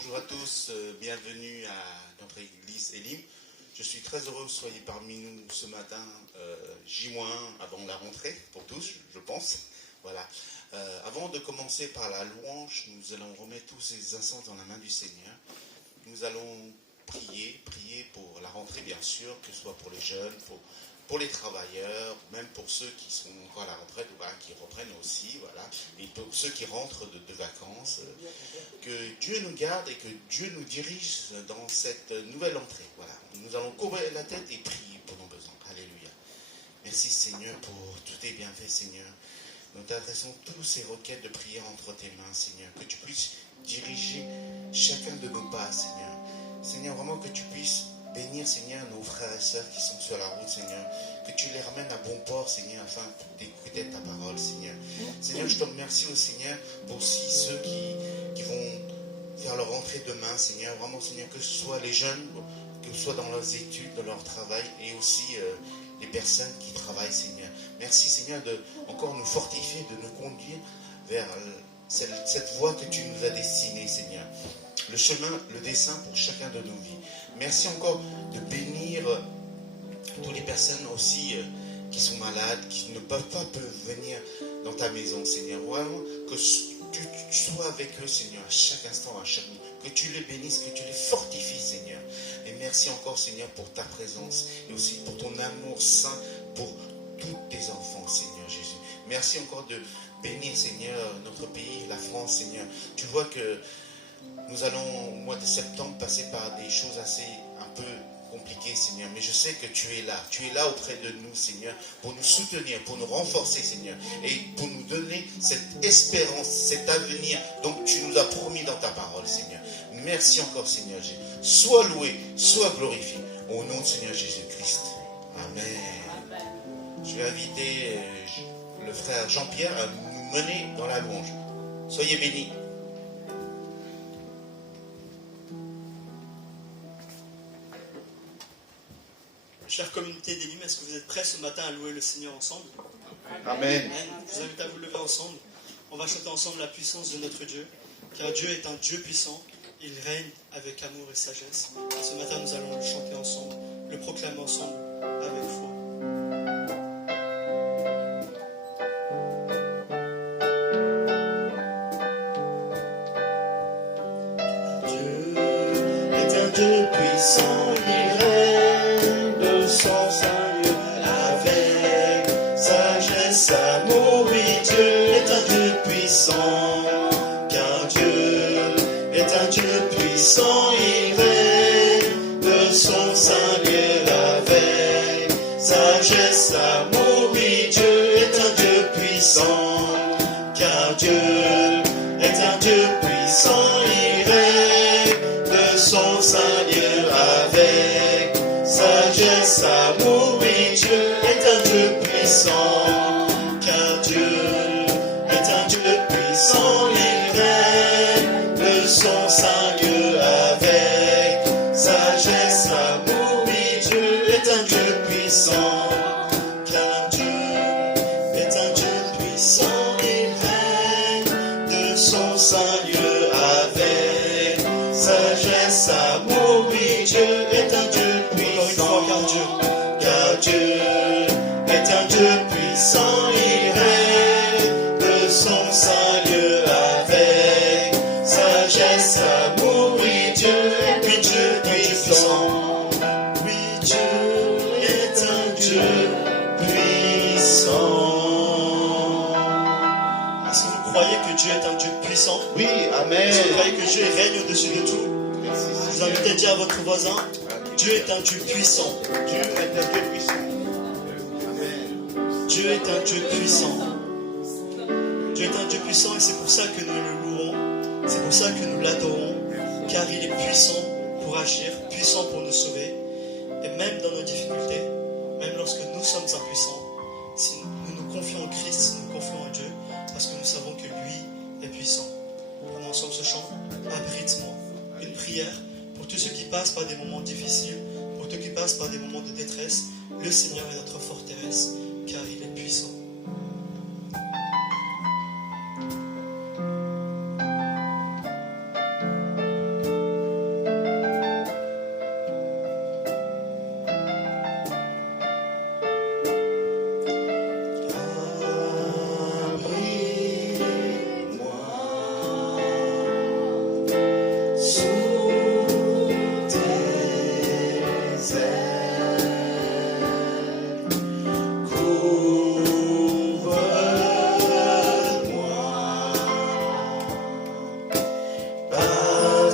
Bonjour à tous, bienvenue à notre église Elim. Je suis très heureux que vous soyez parmi nous ce matin, J- avant la rentrée, pour tous, je pense. Voilà. Avant de commencer par la louange, nous allons remettre tous ces instants dans la main du Seigneur. Nous allons prier pour la rentrée, bien sûr, que ce soit pour les jeunes, pour les travailleurs, même pour ceux qui sont encore à la retraite, voilà, qui reprennent aussi, voilà, et pour ceux qui rentrent de vacances. Que Dieu nous garde et que Dieu nous dirige dans cette nouvelle entrée. Voilà. Nous allons couvrir la tête et prier pour nos besoins. Alléluia. Merci Seigneur pour tous tes bienfaits, Seigneur. Nous t'adressons tous ces requêtes de prière entre tes mains, Seigneur. Que tu puisses diriger chacun de nos pas, Seigneur. Seigneur, vraiment que tu puisses bénir, Seigneur, nos frères et sœurs qui sont sur la route, Seigneur. Que tu les ramènes à bon port, Seigneur, afin d'écouter ta parole, Seigneur. Seigneur, je te remercie au Seigneur pour aussi ceux qui vont faire leur entrée demain, Seigneur. Vraiment, Seigneur, que ce soit les jeunes, que ce soit dans leurs études, dans leur travail, et aussi les personnes qui travaillent, Seigneur. Merci, Seigneur, de encore nous fortifier, de nous conduire vers cette voie que tu nous as destinée, Seigneur. Le chemin, le dessein pour chacun de nos vies. Merci encore de bénir toutes les personnes aussi qui sont malades, qui ne peuvent pas venir dans ta maison, Seigneur. Vraiment, que tu sois avec eux, Seigneur, à chaque instant, à chaque minute. Que tu les bénisses, que tu les fortifies, Seigneur. Et merci encore, Seigneur, pour ta présence et aussi pour ton amour saint pour tous tes enfants, Seigneur Jésus. Merci encore de bénir, Seigneur, notre pays, la France, Seigneur. Tu vois que nous allons, au mois de septembre, passer par des choses assez un peu compliquées, Seigneur. Mais je sais que tu es là. Tu es là auprès de nous, Seigneur, pour nous soutenir, pour nous renforcer, Seigneur. Et pour nous donner cette espérance, cet avenir dont tu nous as promis dans ta parole, Seigneur. Merci encore, Seigneur Jésus. Sois loué, sois glorifié. Au nom de Seigneur Jésus-Christ. Amen. Je vais inviter le frère Jean-Pierre à nous mener dans la louange. Soyez bénis. Chère communauté d'Elim, est-ce que vous êtes prêts ce matin à louer le Seigneur ensemble? Amen. Je vous invite à vous lever ensemble. On va chanter ensemble la puissance de notre Dieu, car Dieu est un Dieu puissant. Il règne avec amour et sagesse. Et ce matin, nous allons le chanter ensemble, le proclamer ensemble avec foi. Dieu est un Dieu puissant, il règne de son saint lieu avec sagesse, amour. Oui, Dieu est un Dieu puissant, car Dieu est un Dieu puissant, il règne de son saint lieu avec sagesse, amour. Oui, Dieu est un Dieu puissant, car Dieu est un Dieu puissant, il règne de son saint lieu avec sagesse, amour. Oui, Dieu est un Dieu puissant, car Dieu est un Dieu puissant, il règne de son saint lieu avec sagesse, amour. Oui, Dieu est un Dieu puissant, car Dieu est un Dieu puissant, il règne de son saint lieu avec sagesse, amour. Oui, Dieu est un Dieu puissant, car Dieu est un Dieu puissant, il règne de son saint lieu avec sagesse, amour. Oui, Dieu est un Dieu puissant. Oui, Dieu est un Dieu puissant. Est-ce que vous croyez que Dieu est un Dieu puissant? Oui, amen. Est-ce que vous croyez que Dieu règne au-dessus de tout? Merci, Je vous invite à dire à votre voisin, Dieu est un Dieu puissant. Dieu est un Dieu puissant. Amen. Dieu est un Dieu puissant. Dieu est un Dieu puissant et c'est pour ça que nous le louons. C'est pour ça que nous l'adorons. Car il est puissant pour agir, puissant pour nous sauver. Et même dans nos difficultés, même lorsque nous sommes impuissants, si nous nous confions en Christ, si nous nous confions en Dieu, parce que nous savons que lui est puissant. Prenons ensemble ce chant, abrite-moi. Une prière pour tous ceux qui passent par des moments difficiles, pour ceux qui passent par des moments de détresse. Le Seigneur est notre forteresse, car il est puissant.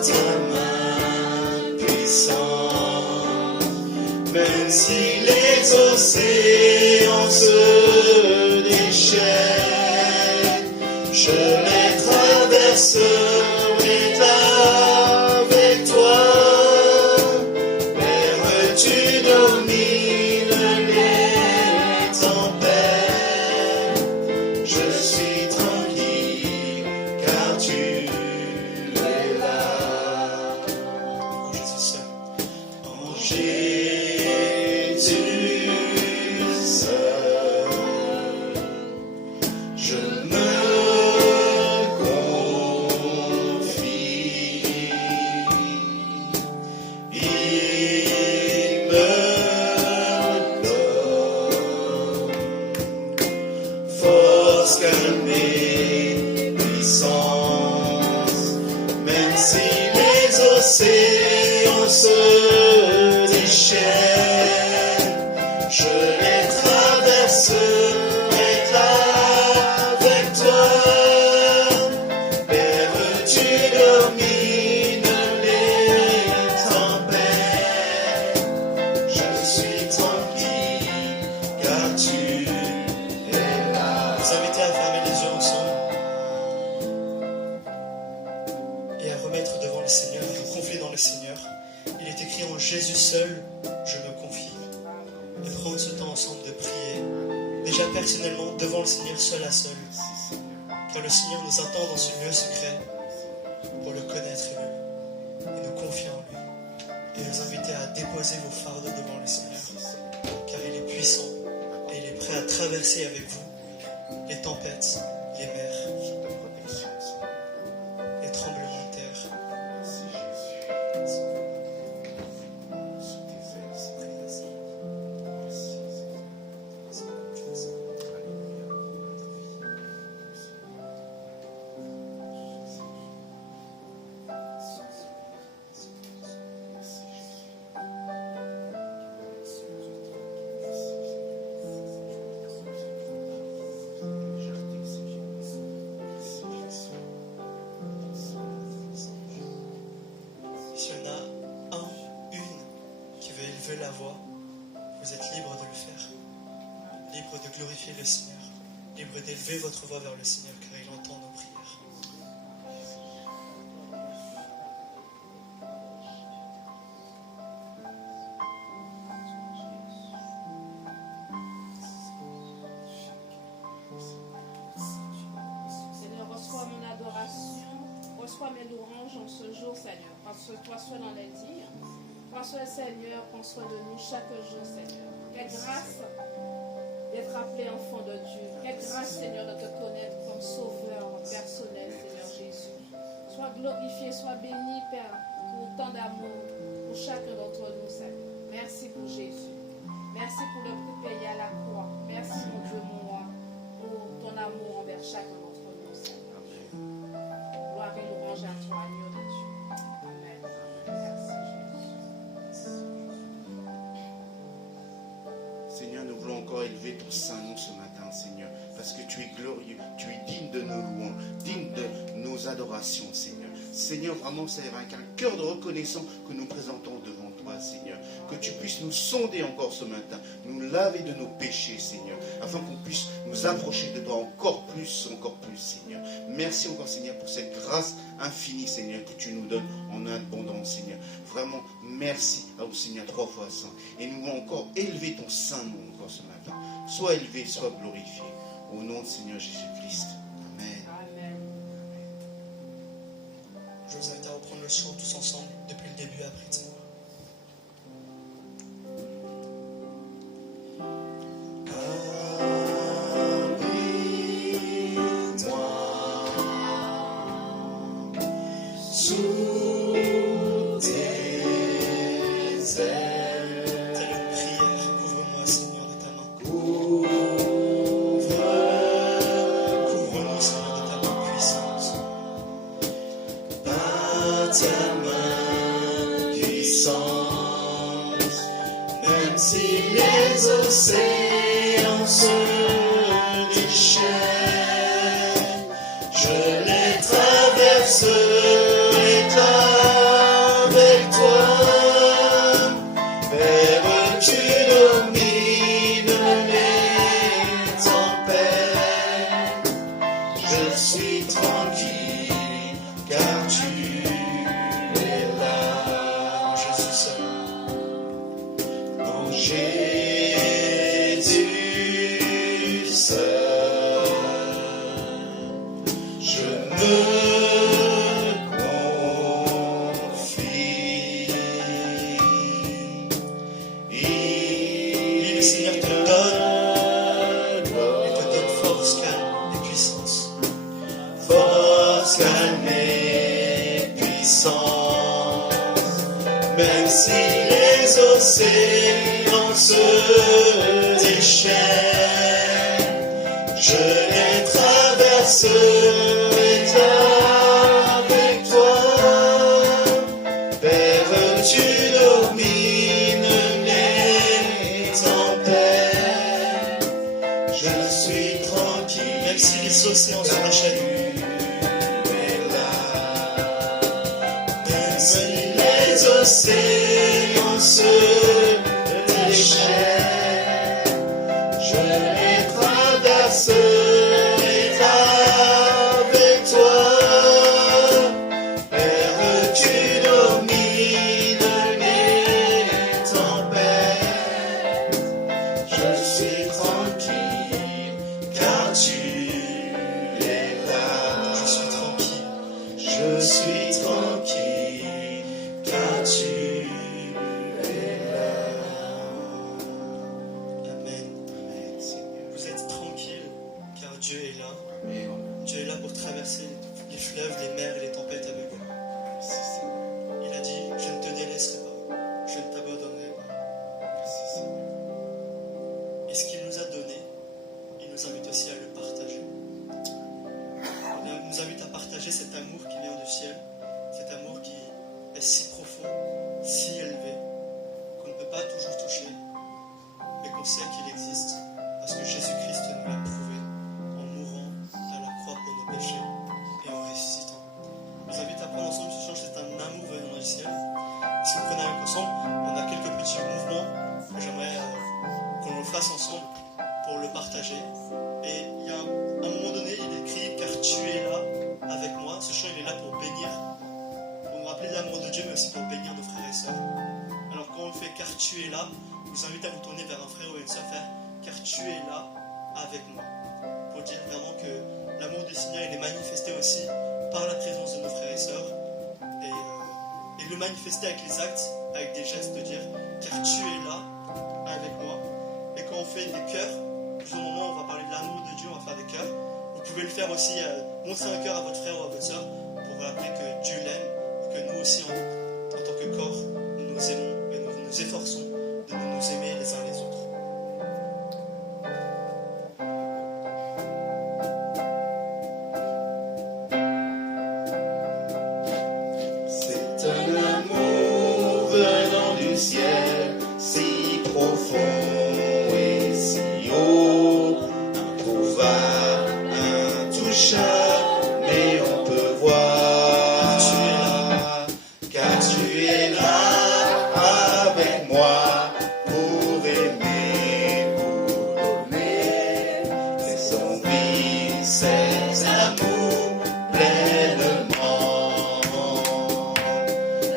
ta main puissante. Même si les océans se déchaînent, je les traverserai avec toi. Père, tu domines les tempêtes. Je suis tranquille car tu es là. En Jésus seul. En Jésus seul, je me confie. Il me donne force, calme et puissance. Même si les océans se déchaînent, je les traverserai avec toi. Père, tu domines les tempêtes. Je suis tranquille car tu es là. Vous invitez à fermer les yeux ensemble et à remettre devant le Seigneur, à nous confier dans le Seigneur. Il est écrit en Jésus seul, je me confie. Et prendre ce temps ensemble de prier, déjà personnellement devant le Seigneur seul à seul. Car le Seigneur nous attend dans ce lieu secret pour le connaître et nous confier en lui. Et vous inviter à déposer vos fardeaux devant le Seigneur. Car il est puissant et il est prêt à traverser avec vous les tempêtes, les mers, les tremblements de terre. S'il y en a un, une qui veut élever la voix, vous êtes libre de le faire. Libre de glorifier le Seigneur. Libre d'élever votre voix vers le Seigneur car il entend nos prières. Seigneur, reçois mon adoration, reçois mes louanges en ce jour, Seigneur. Parce que toi seul en es digne. Toi seul, Seigneur, prends soin de nous chaque jour, Seigneur. Quelle grâce d'être appelé enfant de Dieu. Quelle grâce, Seigneur, de te connaître comme sauveur personnel, Seigneur Jésus. Sois glorifié, sois béni, Père, pour tant d'amour pour chacun d'entre nous, Seigneur. Merci pour Jésus. Merci pour le prix payé à la croix. Merci, mon Dieu, mon roi, pour ton amour envers chacun d'entre nous, Seigneur. Gloire et louange à toi, agneau de Dieu. Amen. Merci, Jésus. Seigneur, nous voulons encore élever ton saint nom ce matin, Seigneur, parce que tu es glorieux, tu es digne de nos louanges, digne de nos adorations, Seigneur. Seigneur, vraiment, c'est avec un cœur de reconnaissance que nous présentons devant toi, Seigneur. Que tu puisses nous sonder encore ce matin, nous laver de nos péchés, Seigneur, afin qu'on puisse nous approcher de toi encore plus, Seigneur. Merci encore, Seigneur, pour cette grâce infinie, Seigneur, que tu nous donnes en abondance, Seigneur. Vraiment, merci à vous, Seigneur, 3 fois saint. Et nous voulons encore élever ton saint nom encore ce matin. Sois élevé, sois glorifié. Au nom de Seigneur Jésus-Christ. Amen. Amen. Je vous invite à reprendre le chant tous ensemble depuis le début après moi. Sous tes ailes, Telle une prière, couvre-moi Seigneur de ta main. couvre-nous, Couvre-nous Seigneur de ta main puissante. par ta main puissante. Même si les océans se déchaînent, je les traverserai calme et puissance. Même si les océans se déchaînent, je les traverserai avec toi. Père, tu domines les tempêtes. Je suis tranquille, Même si les océans se déchaînent, tu es là. Même si les océans se déchaînent, je les traverserai avec toi. Père, tu domines les tempêtes. Je suis tranquille, car tu es là. je suis tranquille. Je suis tranquille, car tu es là. Amen. Amen, Seigneur. Vous êtes tranquille, car Dieu est là. Amen. Dieu est là pour traverser les fleuves, les mers et les tempêtes avec vous. Merci, Seigneur. Il a dit, je ne te délaisserai pas, je ne t'abandonnerai pas. Merci, Seigneur. Et ce qu'il nous a donné, il nous invite aussi à le partager. Il nous invite à partager cet amour qui vient du ciel, cet amour qui est si profond, si élevé, qu'on ne peut pas toujours toucher, mais qu'on sait qu'il existe, parce que Jésus-Christ nous l'a prouvé en mourant à la croix pour nos péchés et en ressuscitant. Je vous invite à prendre ensemble ce chant, c'est un amour venant du ciel. Et si vous prenez avec ensemble, on a quelques petits mouvements que j'aimerais qu'on le fasse ensemble pour le partager. Et il y a un moment donné, il écrit « Car tu es là avec moi ». Ce chant, il est là pour bénir, pour nous rappeler l'amour de Dieu, mais aussi pour bénir nos frères et sœurs. Alors quand on fait « Car tu es là », je vous invite à vous tourner vers un frère ou une sœur, faire « Car tu es là avec moi ». Pour dire vraiment que l'amour du Seigneur, il est manifesté aussi par la présence de nos frères et sœurs. Et le manifester avec les actes, avec des gestes, de dire « Car tu es là avec moi ». Et quand on fait des cœurs, plus au moment où on va parler de l'amour de Dieu, on va faire des cœurs. Vous pouvez le faire aussi, montrer un cœur à votre frère ou à votre soeur pour rappeler que Dieu l'aime et que nous aussi, en tant que corps, nous nous aimons et nous nous efforçons de nous aimer les uns les autres. C'est un amour venant du ciel, si profond et si haut, introuvable, intouchable, mais on peut voir. Car tu es là avec moi pour aimer, pour donner. Laissons vivre cet amour pleinement.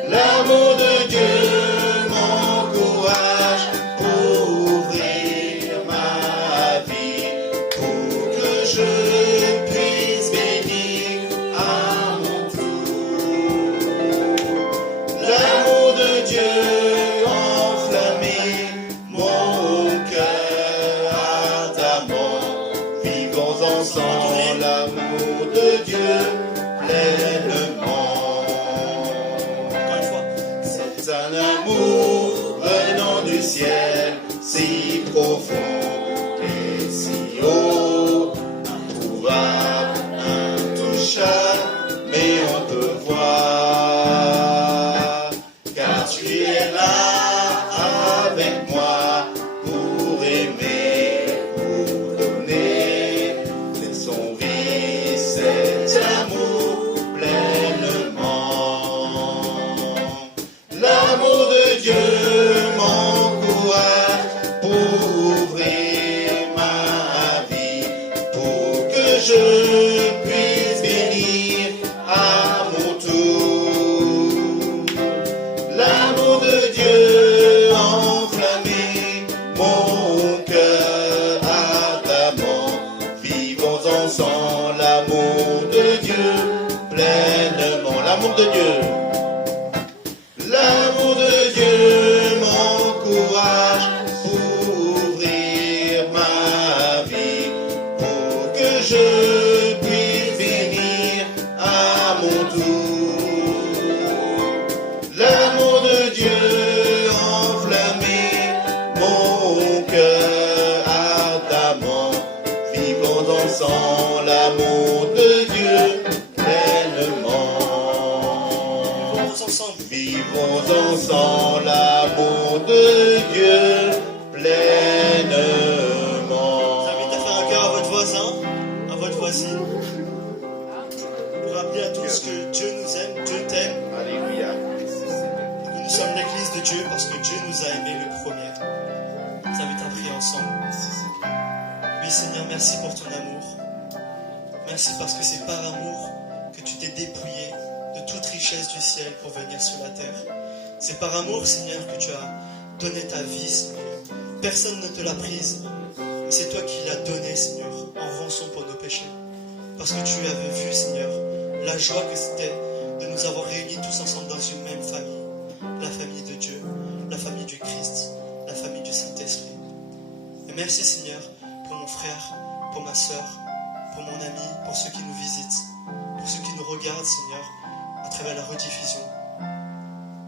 L'amour de Dieu m'encourage pour ouvrir ma vie, pour que je puisse bénir à mon tour. L'amour de Dieu enflammé mon cœur ardemment. Vivons ensemble l'amour de Dieu pleinement. Encore une fois, C'est un amour venant du ciel, si profond et si haut, introuvable, intouchable, mais on peut voir. Car tu es là avec moi pour aimer, pour donner. Laissons vivre cet amour pleinement. L'amour de Dieu m'encourage pour ouvrir ma vie, pour que je puisse bénir à mon tour. L'amour de Dieu enflammé mon cœur ardemment. Vivons ensemble l'amour de Dieu pleinement. L'amour de Dieu. L'amour de Dieu m'encourage pour ouvrir ma vie, pour que je puisse bénir à mon tout. L'amour de Dieu enflammé mon cœur ardemment. Vivons ensemble l'amour de Dieu pleinement. Vivons ensemble. Vivons ensemble l'amour de Dieu pleinement. J'invite à faire un cœur à votre voisin, à votre voisine, pour rappeler à tous que Dieu nous aime, Dieu t'aime, Alléluia. que nous sommes l'église de Dieu parce que Dieu nous a aimés le premier. Je vous invite à prier ensemble. Oui Seigneur, merci pour ton amour. Merci parce que c'est par amour que tu t'es dépouillé de toute richesse du ciel pour venir sur la terre. C'est par amour Seigneur que tu as donné ta vie Seigneur. Personne ne te l'a prise. Mais c'est toi qui l'as donnée Seigneur en rançon pour nos péchés. Parce que tu avais vu Seigneur la joie que c'était de nous avoir réunis tous ensemble dans une même famille. La famille de Dieu, la famille du Christ, la famille du Saint-Esprit. Et merci Seigneur pour mon frère, pour ma soeur, pour mon ami, pour ceux qui nous visitent, pour ceux qui nous regardent Seigneur à travers la rediffusion.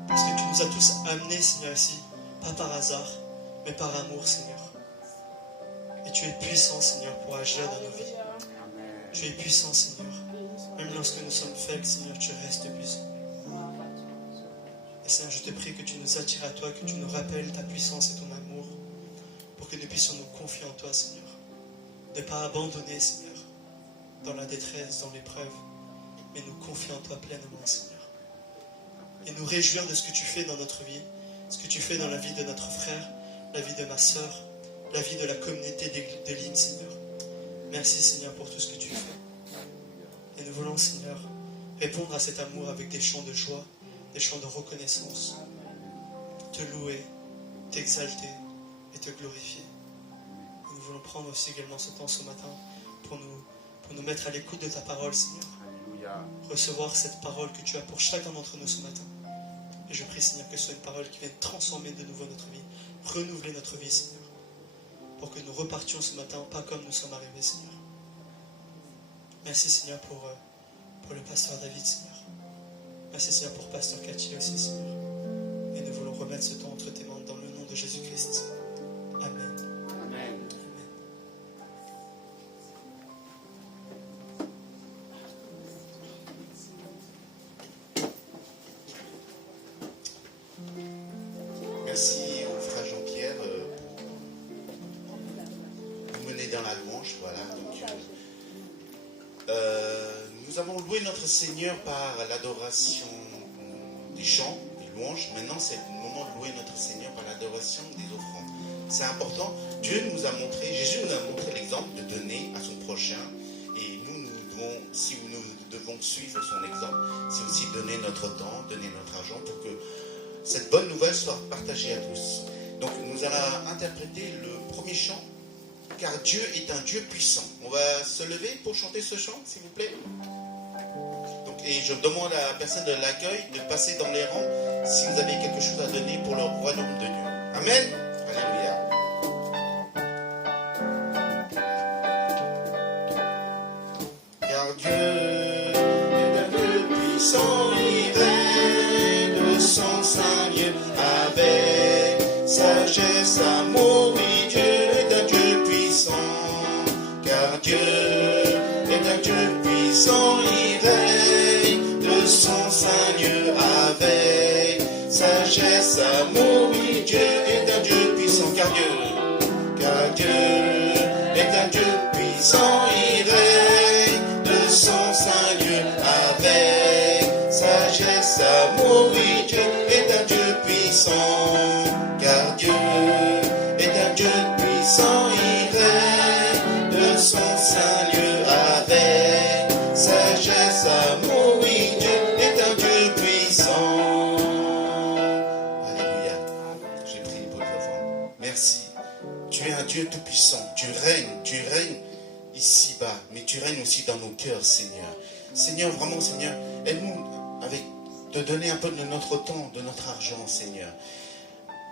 Parce que tu nous as tous amenés Seigneur ici, pas par hasard, mais par amour Seigneur. Et tu es puissant Seigneur pour agir dans nos vies. Tu es puissant Seigneur. Même lorsque nous sommes faibles Seigneur, tu restes puissant. Et Seigneur, je te prie que tu nous attires à toi, que tu nous rappelles ta puissance et ton amour, pour que nous puissions nous confier en toi Seigneur. Ne pas abandonner Seigneur, dans la détresse, dans l'épreuve, mais nous confier en toi pleinement Seigneur. Et nous réjouir de ce que tu fais dans notre vie, ce que tu fais dans la vie de notre frère, la vie de ma sœur, la vie de la communauté de l'île, Seigneur. Merci, Seigneur, pour tout ce que tu fais. Et nous voulons, Seigneur, répondre à cet amour avec des chants de joie, des chants de reconnaissance, te louer, t'exalter et te glorifier. Et nous voulons prendre aussi également ce temps ce matin pour nous mettre à l'écoute de ta parole, Seigneur. Recevoir cette parole que tu as pour chacun d'entre nous ce matin. Et je prie, Seigneur, que ce soit une parole qui vienne transformer de nouveau notre vie, renouveler notre vie, Seigneur, pour que nous repartions ce matin, pas comme nous sommes arrivés, Seigneur. Merci, Seigneur, pour le pasteur David, Seigneur. Merci, Seigneur, pour pasteur Cathy aussi, Seigneur. Et nous voulons remettre ce temps entre tes mains dans le nom de Jésus-Christ. Amen. Amen. Merci au frère Jean-Pierre pour nous mener dans la louange. Voilà. Donc, nous avons loué notre Seigneur par l'adoration des chants, des louanges. Maintenant, c'est le moment de louer notre Seigneur par l'adoration des offrandes. C'est important. Dieu nous a montré, Jésus nous a montré l'exemple de donner à son prochain. Et nous devons, si nous devons suivre son exemple, c'est aussi donner notre temps, donner notre argent pour que cette bonne nouvelle soit partagée à tous. Donc nous allons interpréter le premier chant, car Dieu est un Dieu puissant. On va se lever pour chanter ce chant, s'il vous plaît. Donc, et je demande à la personne de l'accueil de passer dans les rangs si vous avez quelque chose à donner pour le royaume de Dieu. Amen. Alléluia. Car Dieu est un Dieu puissant, il règne de son saint lieu avec sagesse, amour. Oui, Dieu est un Dieu puissant, car Dieu est un Dieu puissant, il règne de son saint lieu avec sagesse, amour. Oui, Dieu est un Dieu puissant, car Dieu est un Dieu puissant, il règne de son saint lieu avec sagesse, amour. Oui, Dieu est un Dieu puissant, car Dieu est un Dieu puissant, il règne de son saint lieu avec sagesse, amour. Oui, Dieu est un Dieu puissant. Alléluia. J'ai prié pour les enfants. Merci. Tu es un Dieu tout-puissant. Tu règnes ici-bas, mais tu règnes aussi dans nos cœurs, Seigneur. Seigneur, vraiment, Seigneur, aide-nous avec de donner un peu de notre temps, de notre argent, Seigneur,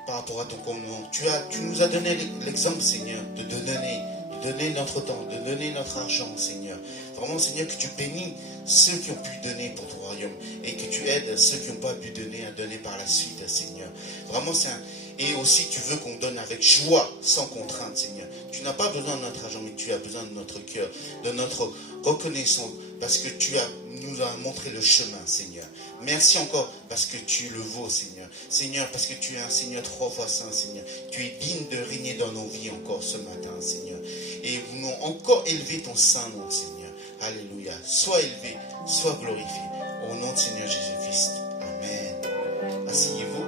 par rapport à ton commandement. Tu nous as donné l'exemple, Seigneur, de donner notre temps, de donner notre argent, Seigneur. Vraiment, Seigneur, que tu bénis ceux qui ont pu donner pour ton royaume et que tu aides ceux qui n'ont pas pu donner à donner par la suite, Seigneur. Vraiment, et aussi tu veux qu'on donne avec joie, sans contrainte, Seigneur. Tu n'as pas besoin de notre argent, mais tu as besoin de notre cœur, de notre reconnaissance, parce que nous as montré le chemin, Seigneur. Merci encore parce que tu le vaux, Seigneur. Seigneur, parce que tu es un Seigneur 3 fois saint, Seigneur. Tu es digne de régner dans nos vies encore ce matin, Seigneur. Et nous avons encore élevé ton saint nom, Seigneur. Alléluia. Sois élevé, sois glorifié. Au nom de Seigneur Jésus-Christ. Amen. Asseyez-vous.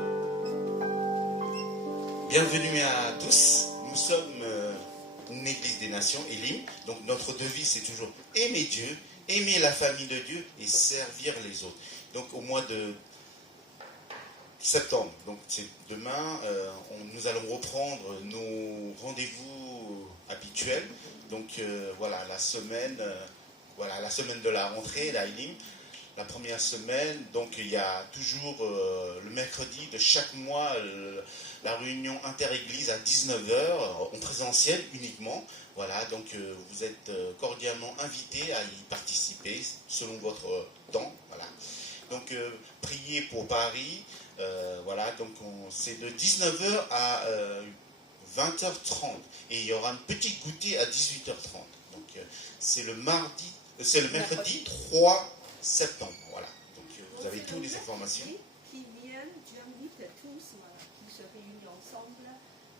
Bienvenue à tous. Nous sommes une église des nations, Elim. Donc notre devise, c'est toujours aimer Dieu, aimer la famille de Dieu et servir les autres. Donc au mois de septembre, donc c'est demain, nous allons reprendre nos rendez-vous habituels. Donc voilà, la semaine de la rentrée, la Elim. La première semaine, donc il y a toujours le mercredi de chaque mois la réunion inter-église à 19h en présentiel uniquement. Voilà, donc vous êtes cordialement invités à y participer selon votre temps. Voilà. Donc priez pour Paris. Voilà, donc c'est de 19h à 20h30 et il y aura un petit goûter à 18h30. Donc c'est le mercredi 3 septembre, voilà. Donc vous avez toutes les informations. Qui viennent, j'invite tous qui se réunissent ensemble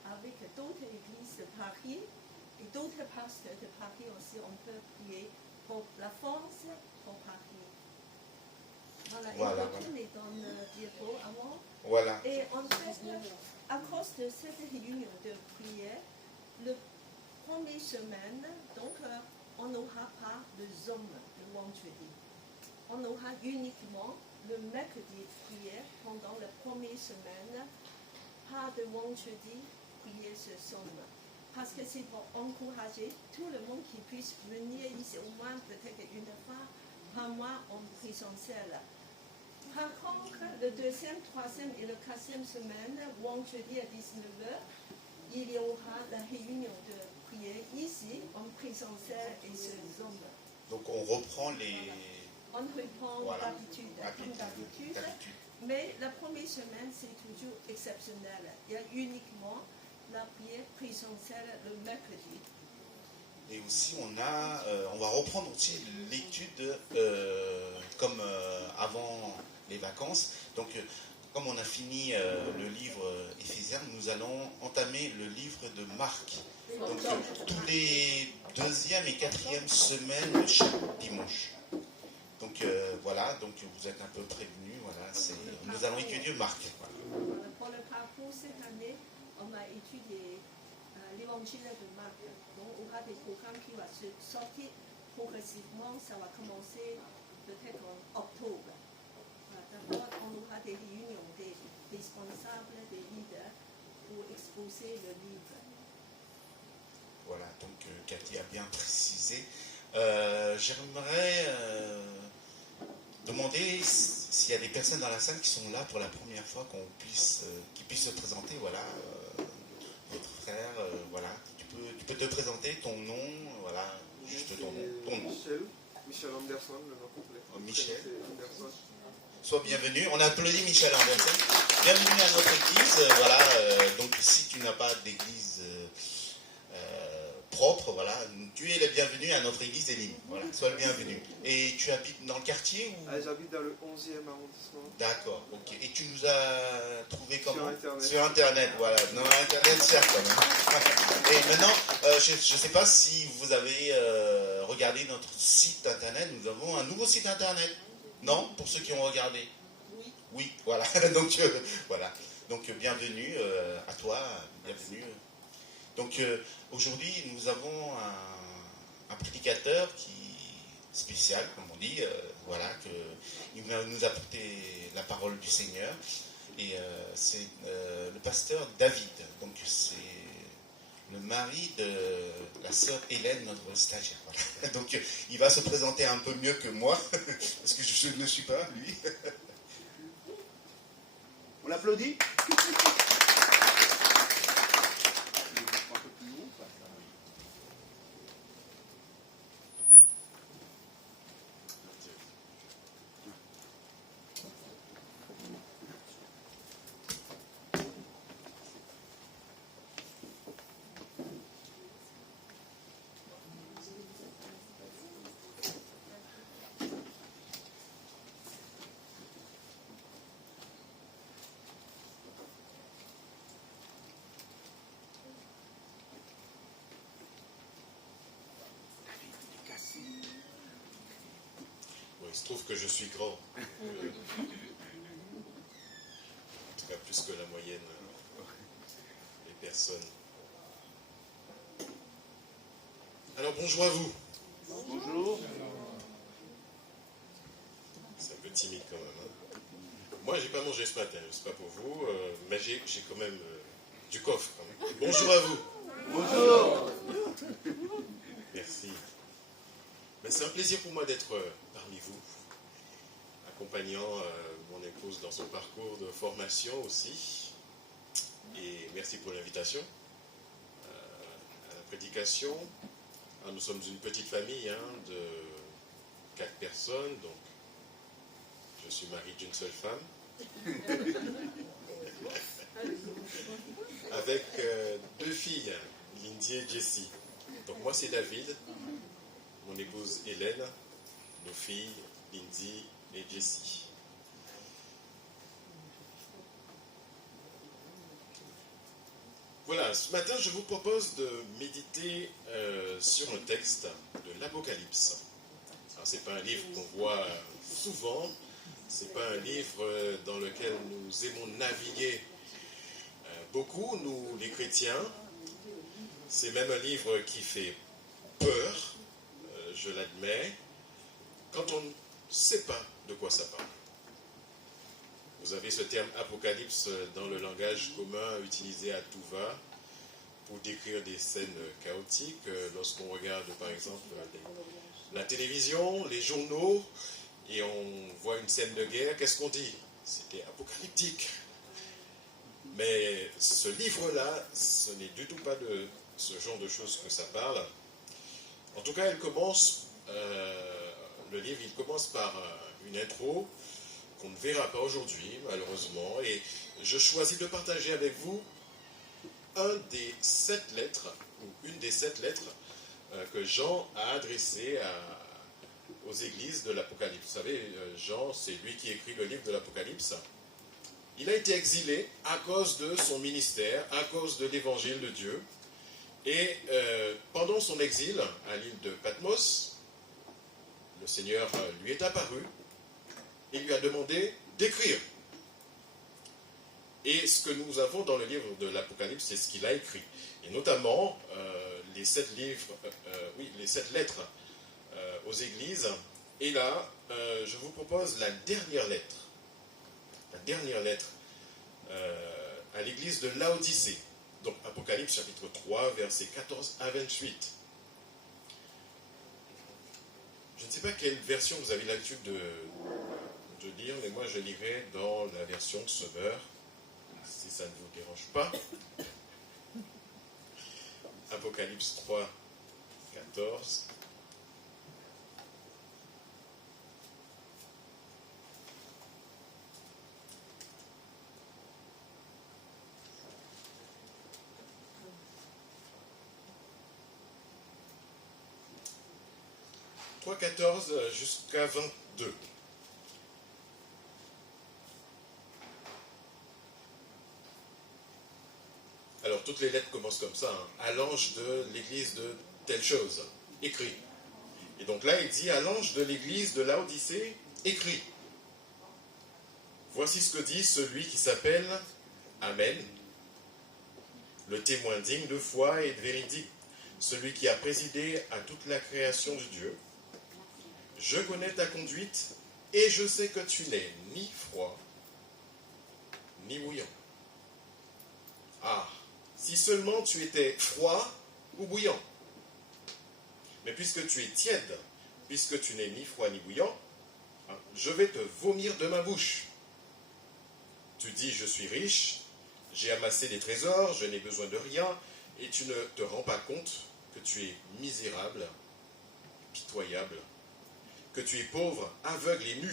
avec d'autres églises de Paris et d'autres pasteurs de Paris aussi. On peut prier pour la France, pour Paris. Voilà, et retournez dans le diapo avant. Voilà. Et en fait, à cause de cette réunion de prière, le première semaine, donc on n'aura pas de Zoom le vendredi. On aura uniquement le mercredi prière pendant la première semaine, pas de vendredi prier ce Zoom. Parce que c'est pour encourager tout le monde qui puisse venir ici au moins peut-être une fois par mois en présentiel. Par contre, le deuxième, troisième et le quatrième semaine, vendredi à 19h, il y aura la réunion de prière ici en présentiel et sur Zoom. Donc on reprend les... On reprend d'habitude, comme d'habitude, mais la première semaine, c'est toujours exceptionnel. Il y a uniquement la prière présentielle le mercredi. Et aussi on va reprendre aussi l'étude comme avant les vacances. Donc comme on a fini le livre Éphésiens, nous allons entamer le livre de Marc. Donc tous les deuxième et quatrième semaines de chaque dimanche. Donc voilà, donc vous êtes un peu prévenus. Voilà, nous allons étudier Marc. Voilà. Pour le parcours cette année, on a étudié l'évangile de Marc. Donc on aura des programmes qui vont sortir progressivement. Ça va commencer peut-être en octobre. D'abord, on aura des réunions des responsables, des leaders pour exposer le livre. Voilà, donc Cathy a bien précisé. J'aimerais demander s'il y a des personnes dans la salle qui sont là pour la première fois, qui puissent se présenter. Voilà, votre frère, voilà, tu peux te présenter, ton nom, voilà, juste ton nom. Michel Anderson, le nom complet. Michel. Anderson. Sois bienvenu. On applaudit Michel Anderson. Bienvenue à notre église. Voilà, donc si tu n'as pas d'église propre, voilà, tu es le bienvenu à notre église Elim. Voilà, sois le bienvenu. Et tu habites dans le quartier ou... J'habite dans le 11e arrondissement. D'accord, ok. Et tu nous as trouvé comment? Internet. Sur Internet, voilà. Non, Internet sert quand même. Et maintenant, je ne sais pas si vous avez regardé notre site Internet. Nous avons un nouveau site Internet. Non? Pour ceux qui ont regardé? Oui. Oui, voilà. Donc, voilà. Donc, bienvenue à toi. Bienvenue. Donc, aujourd'hui, nous avons un prédicateur spécial, comme on dit, voilà, il va nous apporter la parole du Seigneur. Et c'est le pasteur David. Donc, c'est le mari de la sœur Hélène, notre stagiaire. Voilà. Donc, il va se présenter un peu mieux que moi, parce que je ne suis pas, lui. On l'applaudit? il se trouve que je suis grand. En tout cas, plus que la moyenne des personnes. Alors, bonjour à vous. Bonjour. C'est un peu timide quand même. Hein. Moi, j'ai pas mangé ce matin, je sais pas pour vous, mais j'ai quand même du coffre. Quand même. Bonjour à vous. Bonjour. Merci. Mais c'est un plaisir pour moi d'être parmi vous, accompagnant mon épouse dans son parcours de formation aussi. Et merci pour l'invitation à la prédication. Alors, nous sommes une petite famille de 4 personnes, donc je suis mari d'une seule femme. Avec 2 filles, Lindy et Jessie. Donc moi c'est David, mon épouse Hélène, nos filles Lindy et Jessie. Voilà, ce matin je vous propose de méditer sur un texte de l'Apocalypse. Alors c'est pas un livre qu'on voit souvent, c'est pas un livre dans lequel nous aimons naviguer beaucoup, nous les chrétiens. C'est même un livre qui fait peur, je l'admets, quand on ne sait pas de quoi ça parle. Vous avez ce terme apocalypse dans le langage commun utilisé à tout va pour décrire des scènes chaotiques. Lorsqu'on regarde par exemple la télévision, les journaux, et on voit une scène de guerre, qu'est-ce qu'on dit? C'était apocalyptique. Mais ce livre-là, ce n'est du tout pas de ce genre de choses que ça parle. En tout cas, le livre il commence par une intro qu'on ne verra pas aujourd'hui, malheureusement. Et je choisis de partager avec vous une des 7 lettres que Jean a adressées aux églises de l'Apocalypse. Vous savez, Jean, c'est lui qui écrit le livre de l'Apocalypse. Il a été exilé à cause de son ministère, à cause de l'évangile de Dieu. Et pendant son exil à l'île de Patmos, le Seigneur lui est apparu et lui a demandé d'écrire. Et ce que nous avons dans le livre de l'Apocalypse, c'est ce qu'il a écrit. Et notamment les 7 lettres aux églises. Et là, je vous propose la dernière lettre. La dernière lettre à l'église de Laodicée. Donc Apocalypse chapitre 3, versets 14 à 28. Je ne sais pas quelle version vous avez l'habitude de lire, mais moi je lirai dans la version Summer, si ça ne vous dérange pas. Apocalypse 3, 14. « 3,14 jusqu'à 22. Alors, toutes les lettres commencent comme ça. Hein. À l'ange de l'église de telle chose, écrit. Et donc là, il dit à l'ange de l'église de Laodicée, écrit. Voici ce que dit celui qui s'appelle Amen, le témoin digne de foi et de vérité, celui qui a présidé à toute la création de Dieu. Je connais ta conduite et je sais que tu n'es ni froid, ni bouillant. Ah, si seulement tu étais froid ou bouillant. Mais puisque tu es tiède, puisque tu n'es ni froid ni bouillant, je vais te vomir de ma bouche. Tu dis, je suis riche, j'ai amassé des trésors, je n'ai besoin de rien, et tu ne te rends pas compte que tu es misérable, pitoyable, que tu es pauvre, aveugle et nu.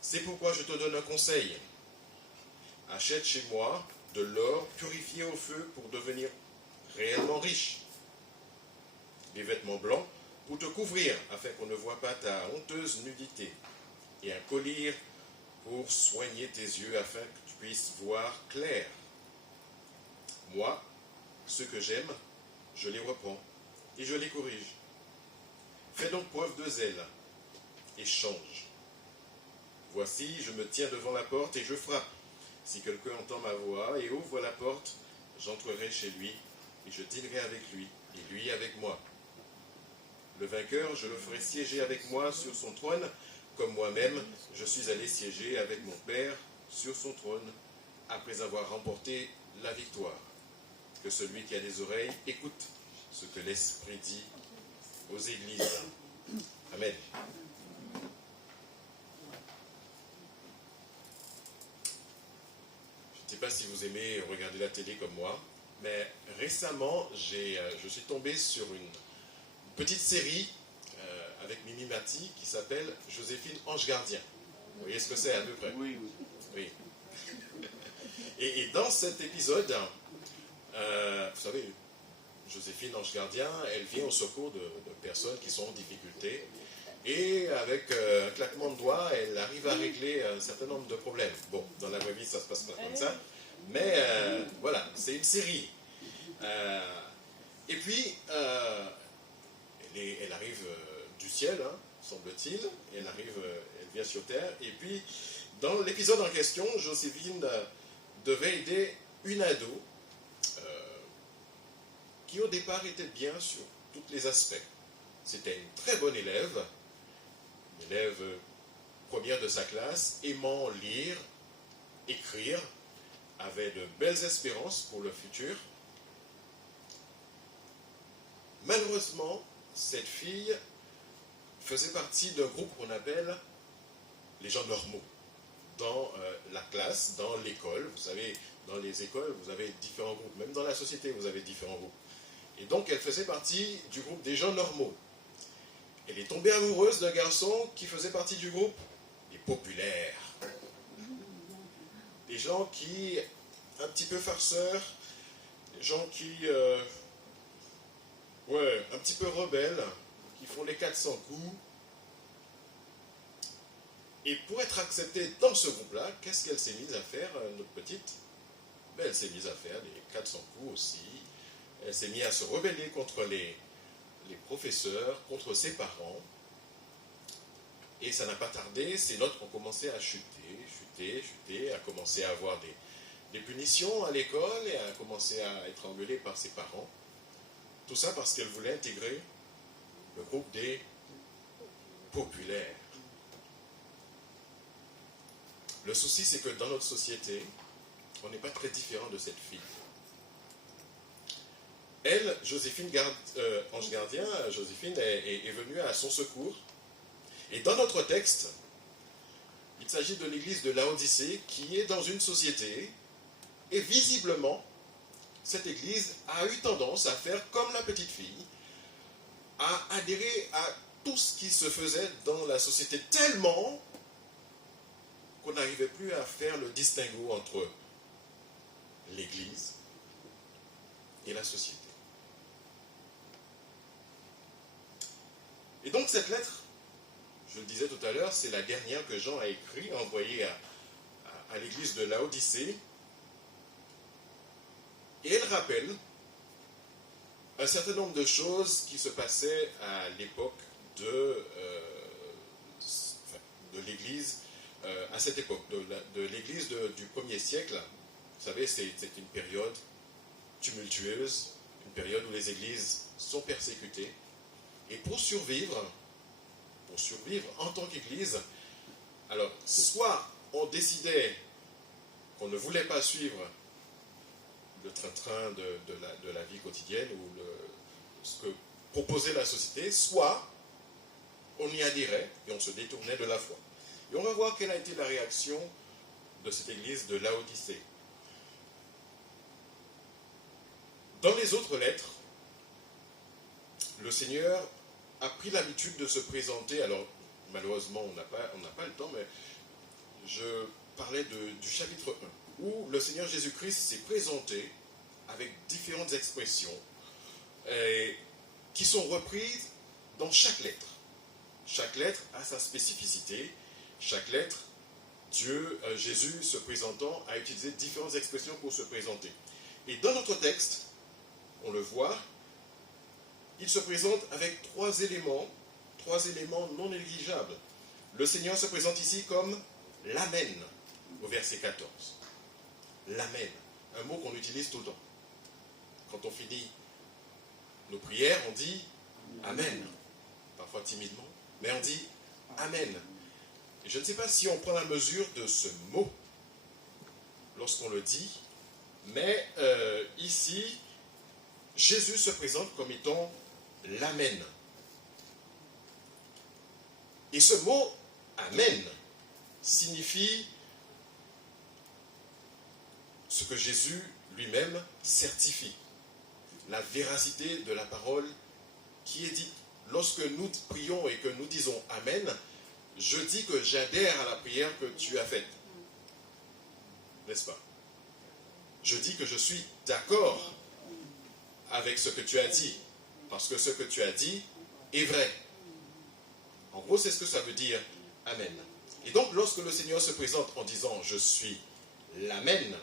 C'est pourquoi je te donne un conseil. Achète chez moi de l'or purifié au feu pour devenir réellement riche. Des vêtements blancs pour te couvrir afin qu'on ne voit pas ta honteuse nudité. Et un collier pour soigner tes yeux afin que tu puisses voir clair. Moi, ceux que j'aime, je les reprends et je les corrige. Fais donc preuve de zèle. et change. Voici, je me tiens devant la porte et je frappe. Si quelqu'un entend ma voix et ouvre la porte, j'entrerai chez lui et je dînerai avec lui et lui avec moi. Le vainqueur, je le ferai siéger avec moi sur son trône, comme moi-même, je suis allé siéger avec mon Père sur son trône, après avoir remporté la victoire. Que celui qui a des oreilles écoute ce que l'Esprit dit aux églises. Amen. Je ne sais pas si vous aimez regarder la télé comme moi, mais récemment, je suis tombé sur une petite série avec Mimi Mati qui s'appelle Joséphine Ange Gardien. Vous voyez ce que c'est à peu près? Oui, oui. Oui. Et dans cet épisode, vous savez, Joséphine Ange Gardien, elle vient au secours de personnes qui sont en difficulté. Et avec un claquement de doigts, elle arrive à régler un certain nombre de problèmes. Bon, dans la vraie vie, ça ne se passe pas comme ça. Mais voilà, c'est une série. Et puis, elle arrive du ciel, hein, semble-t-il. Elle vient sur Terre. Et puis, dans l'épisode en question, Joséphine devait aider une ado qui au départ était bien sur tous les aspects. C'était une très bonne élève première de sa classe, aimant lire, écrire, avait de belles espérances pour le futur. Malheureusement, cette fille faisait partie d'un groupe qu'on appelle les gens normaux. Dans la classe, dans l'école, vous savez, dans les écoles, vous avez différents groupes. Même dans la société, vous avez différents groupes. Et donc, elle faisait partie du groupe des gens normaux. Elle est tombée amoureuse d'un garçon qui faisait partie du groupe des populaires. Des gens qui, un petit peu farceurs, des gens qui, un petit peu rebelles, qui font les 400 coups. Et pour être acceptée dans ce groupe-là, qu'est-ce qu'elle s'est mise à faire, notre petite? Elle s'est mise à faire les 400 coups aussi. Elle s'est mise à se rebeller contre les professeurs, contre ses parents. Et ça n'a pas tardé, ses notes ont commencé à chuter, a commencé à avoir des punitions à l'école et a commencé à être engueulée par ses parents. Tout ça parce qu'elle voulait intégrer le groupe des populaires. Le souci, c'est que dans notre société, on n'est pas très différent de cette fille. Elle, Joséphine Ange Gardien, Joséphine est venue à son secours. Et dans notre texte, il s'agit de l'église de Laodicée qui est dans une société. Et visiblement, cette église a eu tendance à faire comme la petite fille, à adhérer à tout ce qui se faisait dans la société tellement qu'on n'arrivait plus à faire le distinguo entre l'église et la société. Et donc cette lettre, je le disais tout à l'heure, c'est la dernière que Jean a écrite, envoyée à l'église de Laodicée. Et elle rappelle un certain nombre de choses qui se passaient à l'époque de l'église, à cette époque, de l'église du 1er siècle. Vous savez, c'est une période tumultueuse, une période où les églises sont persécutées. Et pour survivre en tant qu'église, alors soit on décidait qu'on ne voulait pas suivre le train-train de la vie quotidienne ou ce que proposait la société, soit on y adhérait et on se détournait de la foi. Et on va voir quelle a été la réaction de cette église de Laodicée. Dans les autres lettres, le Seigneur a pris l'habitude de se présenter. Alors, malheureusement, on n'a pas le temps, mais je parlais du chapitre 1, où le Seigneur Jésus-Christ s'est présenté avec différentes expressions qui sont reprises dans chaque lettre. Chaque lettre a sa spécificité. Chaque lettre, Jésus se présentant, a utilisé différentes expressions pour se présenter. Et dans notre texte, on le voit, il se présente avec trois éléments non négligeables. le Seigneur se présente ici comme l'Amen, au verset 14. L'Amen, un mot qu'on utilise tout le temps. Quand on finit nos prières, on dit Amen, parfois timidement, mais on dit Amen. Et je ne sais pas si on prend la mesure de ce mot lorsqu'on le dit, mais ici, Jésus se présente comme étant l'Amen. Et ce mot Amen signifie ce que Jésus lui-même certifie, la véracité de la parole qui est dite. Lorsque nous prions et que nous disons Amen, je dis que j'adhère à la prière que tu as faite. N'est-ce pas? Je dis que je suis d'accord avec ce que tu as dit, parce que ce que tu as dit est vrai. En gros, c'est ce que ça veut dire Amen. Et donc, lorsque le Seigneur se présente en disant « Je suis l'Amen »,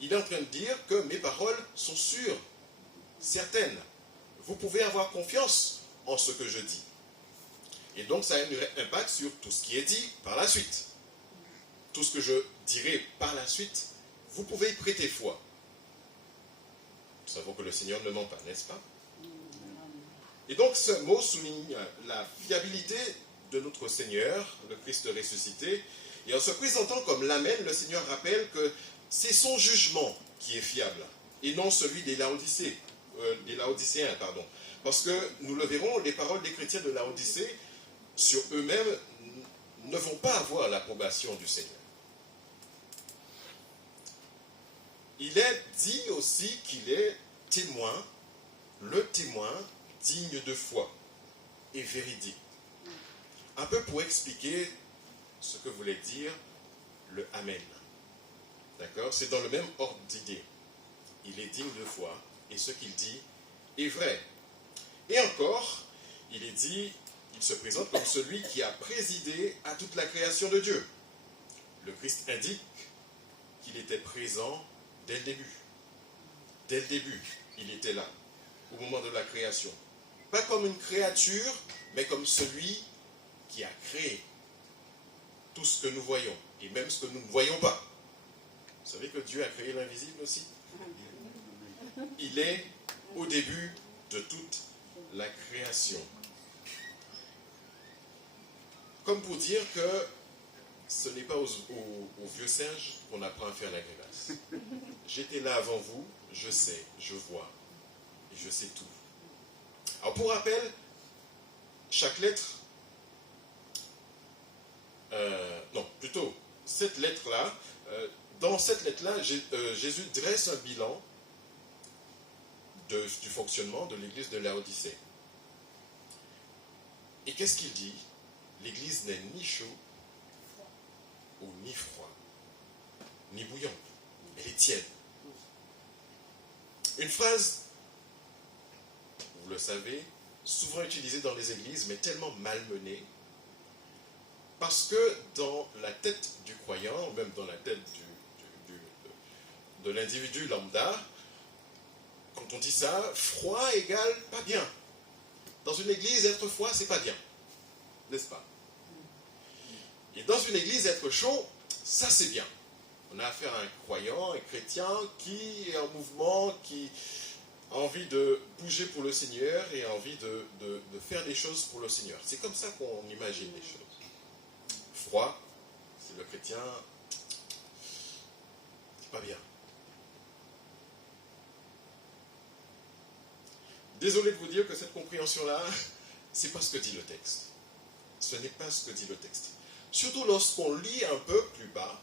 il est en train de dire que mes paroles sont sûres, certaines. Vous pouvez avoir confiance en ce que je dis. Et donc, ça a un impact sur tout ce qui est dit par la suite. Tout ce que je dirai par la suite, vous pouvez y prêter foi. Nous savons que le Seigneur ne ment pas, n'est-ce pas? Et donc, ce mot souligne la fiabilité de notre Seigneur, le Christ ressuscité. Et en se présentant comme l'Amen, le Seigneur rappelle que c'est son jugement qui est fiable, et non celui des Laodicéens. Parce que, nous le verrons, les paroles des chrétiens de Laodicée, sur eux-mêmes, ne vont pas avoir l'approbation du Seigneur. Il est dit aussi qu'il est témoin, le témoin digne de foi et véridique. Un peu pour expliquer ce que voulait dire le Amen. D'accord? C'est dans le même ordre d'idée. Il est digne de foi et ce qu'il dit est vrai. Et encore, il est dit, il se présente comme celui qui a présidé à toute la création de Dieu. Le Christ indique qu'il était présent dès le début. Dès le début, il était là, au moment de la création. Pas comme une créature, mais comme celui qui a créé tout ce que nous voyons, et même ce que nous ne voyons pas. Vous savez que Dieu a créé l'invisible aussi? Il est au début de toute la création. Comme pour dire que ce n'est pas aux vieux singes qu'on apprend à faire la grimace. J'étais là avant vous, je sais, je vois, et je sais tout. Alors pour rappel, chaque lettre, cette lettre-là, dans cette lettre-là, Jésus dresse un bilan du fonctionnement de l'église de Laodicée. Et qu'est-ce qu'il dit? L'église n'est ni chaud ou ni froid, ni bouillant. Elle est tiède. Une phrase, vous le savez, souvent utilisée dans les églises, mais tellement malmenée, parce que dans la tête du croyant, même dans la tête de l'individu lambda, quand on dit ça, froid égale pas bien. Dans une église, être froid, c'est pas bien. N'est-ce pas? Et dans une église, être chaud, ça c'est bien. On a affaire à un croyant, un chrétien qui est en mouvement, qui a envie de bouger pour le Seigneur et a envie de faire des choses pour le Seigneur. C'est comme ça qu'on imagine les choses. Froid, c'est le chrétien, c'est pas bien. Désolé de vous dire que cette compréhension-là, c'est pas ce que dit le texte. Ce n'est pas ce que dit le texte. Surtout lorsqu'on lit un peu plus bas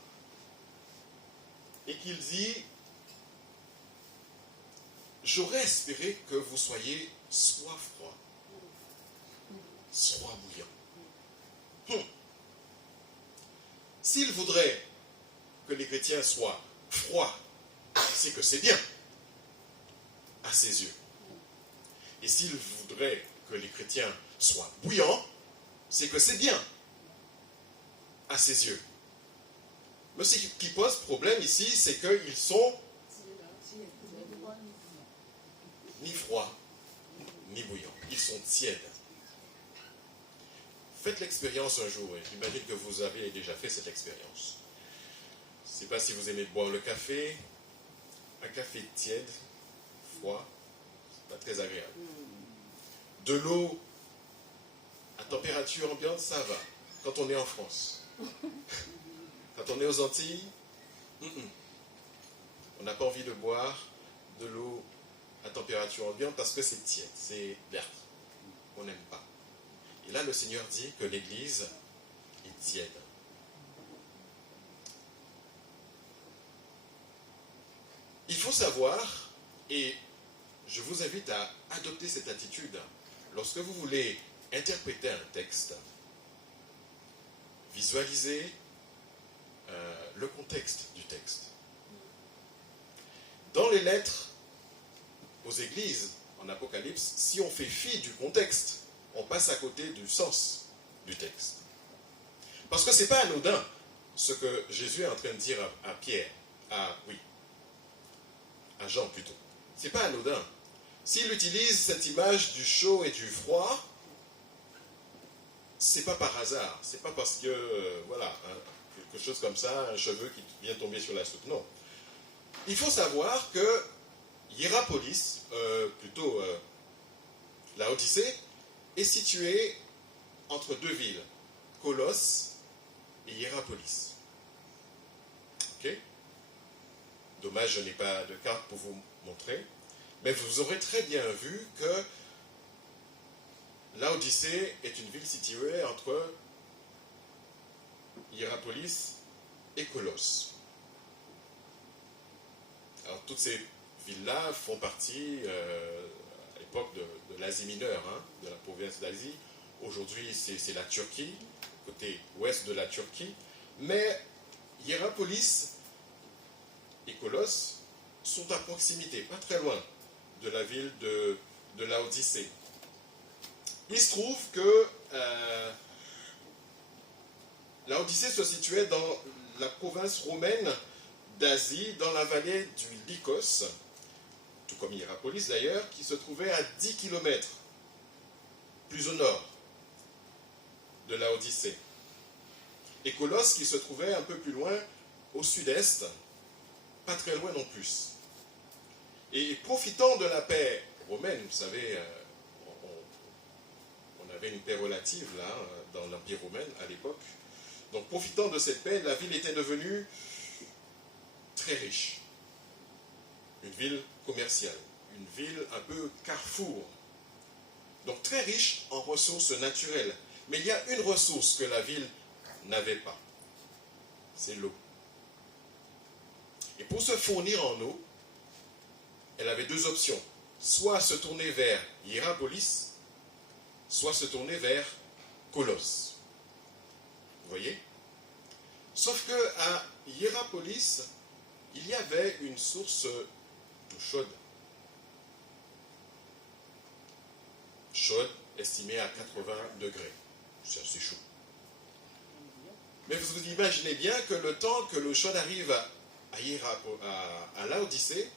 et qu'il dit « J'aurais espéré que vous soyez soit froid, soit bouillant. » S'il voudrait que les chrétiens soient froids, c'est que c'est bien à ses yeux. Et s'il voudrait que les chrétiens soient bouillants, c'est que c'est bien à ses yeux. Mais ce qui pose problème ici, c'est qu'ils sont ni froids, ni bouillants. Ils sont tièdes. Faites l'expérience un jour, et j'imagine que vous avez déjà fait cette expérience. Je ne sais pas si vous aimez boire le café. Un café tiède, froid, c'est pas très agréable. De l'eau à température ambiante, ça va, quand on est en France. Quand on est aux Antilles, on n'a pas envie de boire de l'eau à température ambiante parce que c'est tiède, c'est vert. On n'aime pas. Et là, le Seigneur dit que l'Église est tiède. Il faut savoir, et je vous invite à adopter cette attitude, lorsque vous voulez interpréter un texte, visualisez le contexte du texte. Dans les lettres aux églises, en Apocalypse, si on fait fi du contexte, on passe à côté du sens du texte. Parce que ce n'est pas anodin ce que Jésus est en train de dire à Pierre, à Jean plutôt. Ce n'est pas anodin. S'il utilise cette image du chaud et du froid, c'est pas par hasard. C'est pas parce que, quelque chose comme ça, un cheveu qui vient tomber sur la soupe. Non. Il faut savoir que Hiérapolis, la Odyssée, est située entre deux villes, Colosse et Hiérapolis. Ok? Dommage, je n'ai pas de carte pour vous montrer, mais vous aurez très bien vu que la Odyssée est une ville située entre Hiérapolis et Colosse. Alors toutes ces villes-là font partie à l'époque de l'Asie mineure, de la province d'Asie. Aujourd'hui c'est la Turquie, côté ouest de la Turquie, mais Hiérapolis et Colosse sont à proximité, pas très loin de la ville de Laodicée. Il se trouve que Laodicée se situait dans la province romaine d'Asie, dans la vallée du Lycos, tout comme Hiérapolis d'ailleurs, qui se trouvait à 10 km plus au nord de Laodicée. Et Colosse qui se trouvait un peu plus loin au sud-est, pas très loin non plus. Et profitant de la paix romaine, vous savez, on avait une paix relative là, dans l'Empire romain à l'époque. Donc profitant de cette paix, la ville était devenue très riche. Une ville commerciale, une ville un peu carrefour. Donc très riche en ressources naturelles. Mais il y a une ressource que la ville n'avait pas. C'est l'eau. Et pour se fournir en eau, elle avait deux options. Soit se tourner vers Hiérapolis, soit se tourner vers Colosse. Vous voyez? Sauf que à Hiérapolis, il y avait une source d'eau chaude. Chaude, estimée à 80 degrés. C'est assez chaud. Mais vous imaginez bien que le temps que l'eau chaude arrive à Laodicée,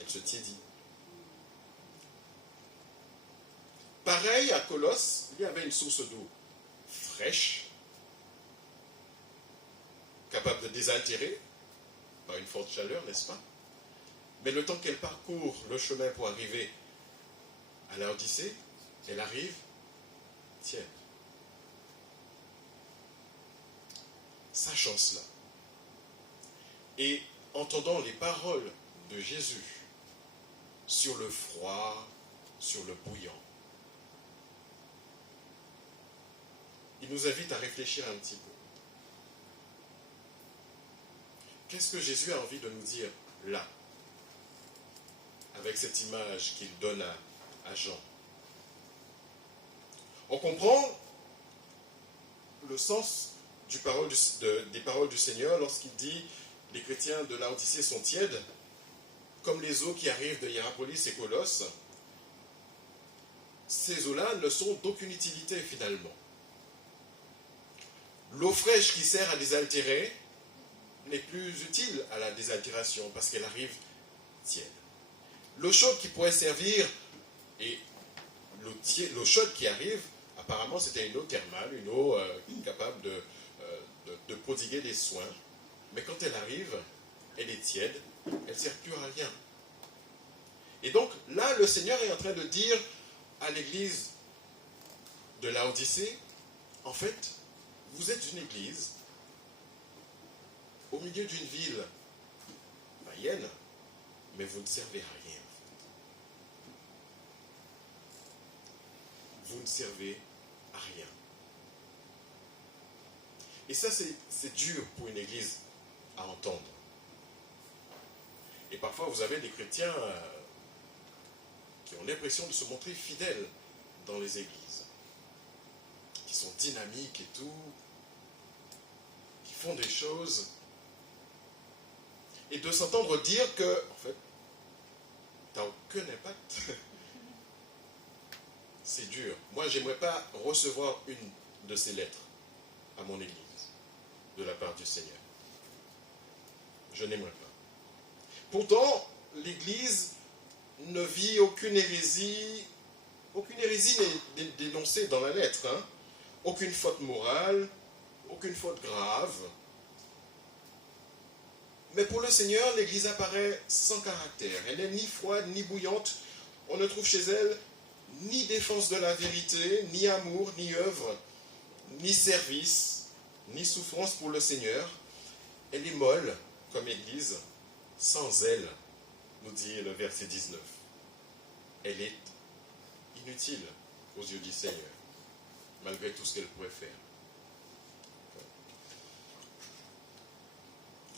elle se tiédit. Pareil, à Colosse, il y avait une source d'eau fraîche, capable de désaltérer par une forte chaleur, n'est-ce pas? Mais le temps qu'elle parcourt le chemin pour arriver à Laodicée, elle arrive tiède. Sachant cela, et entendant les paroles de Jésus sur le froid, sur le bouillant, il nous invite à réfléchir un petit peu. Qu'est-ce que Jésus a envie de nous dire là, avec cette image qu'il donne à Jean? On comprend le sens des paroles du Seigneur lorsqu'il dit « Les chrétiens de Laodicée sont tièdes, comme les eaux qui arrivent de Hiérapolis et Colosse. » Ces eaux-là ne sont d'aucune utilité finalement. L'eau fraîche qui sert à désaltérer n'est plus utile à la désaltération parce qu'elle arrive tiède. L'eau chaude qui pourrait servir, et l'eau chaude qui arrive à apparemment, c'était une eau thermale, une eau capable de prodiguer des soins. Mais quand elle arrive, elle est tiède, elle ne sert plus à rien. Et donc là, le Seigneur est en train de dire à l'église de Laodicée, en fait, vous êtes une église au milieu d'une ville païenne, mais vous ne servez à rien. Vous ne servez à rien. Et ça, c'est dur pour une église à entendre. Et parfois, vous avez des chrétiens qui ont l'impression de se montrer fidèles dans les églises, qui sont dynamiques et tout, qui font des choses, et de s'entendre dire que, en fait, tu n'as aucun impact. C'est dur. Moi, j'aimerais pas recevoir une de ces lettres à mon église, de la part du Seigneur. Je n'aimerais pas. Pourtant, l'église ne vit aucune hérésie n'est dénoncée dans la lettre. Hein. Aucune faute morale, aucune faute grave. Mais pour le Seigneur, l'église apparaît sans caractère. Elle n'est ni froide, ni bouillante. On ne trouve chez elle ni défense de la vérité, ni amour, ni œuvre, ni service, ni souffrance pour le Seigneur. Elle est molle comme église, sans elle, nous dit le verset 19. Elle est inutile aux yeux du Seigneur, malgré tout ce qu'elle pourrait faire.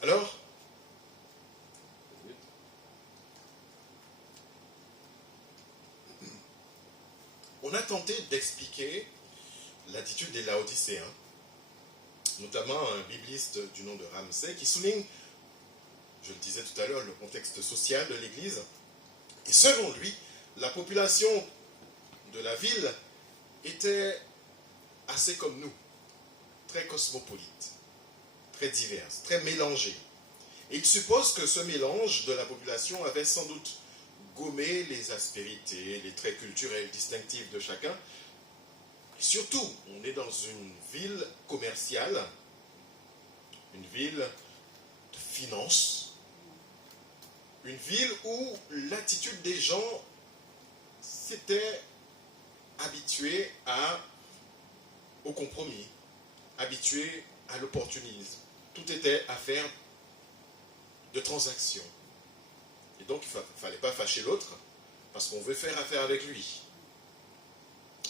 Alors, on a tenté d'expliquer l'attitude des Laodicéens, notamment un bibliste du nom de Ramsay, qui souligne, je le disais tout à l'heure, le contexte social de l'Église. Et selon lui, la population de la ville était assez comme nous, très cosmopolite, très diverse, très mélangée. Et il suppose que ce mélange de la population avait sans doute gommé les aspérités, les traits culturels distinctifs de chacun. Et surtout, on est dans une ville commerciale, une ville de finance, une ville où l'attitude des gens s'était habituée au compromis, habituée à l'opportunisme. Tout était affaire de transactions. Et donc, il ne fallait pas fâcher l'autre, parce qu'on veut faire affaire avec lui.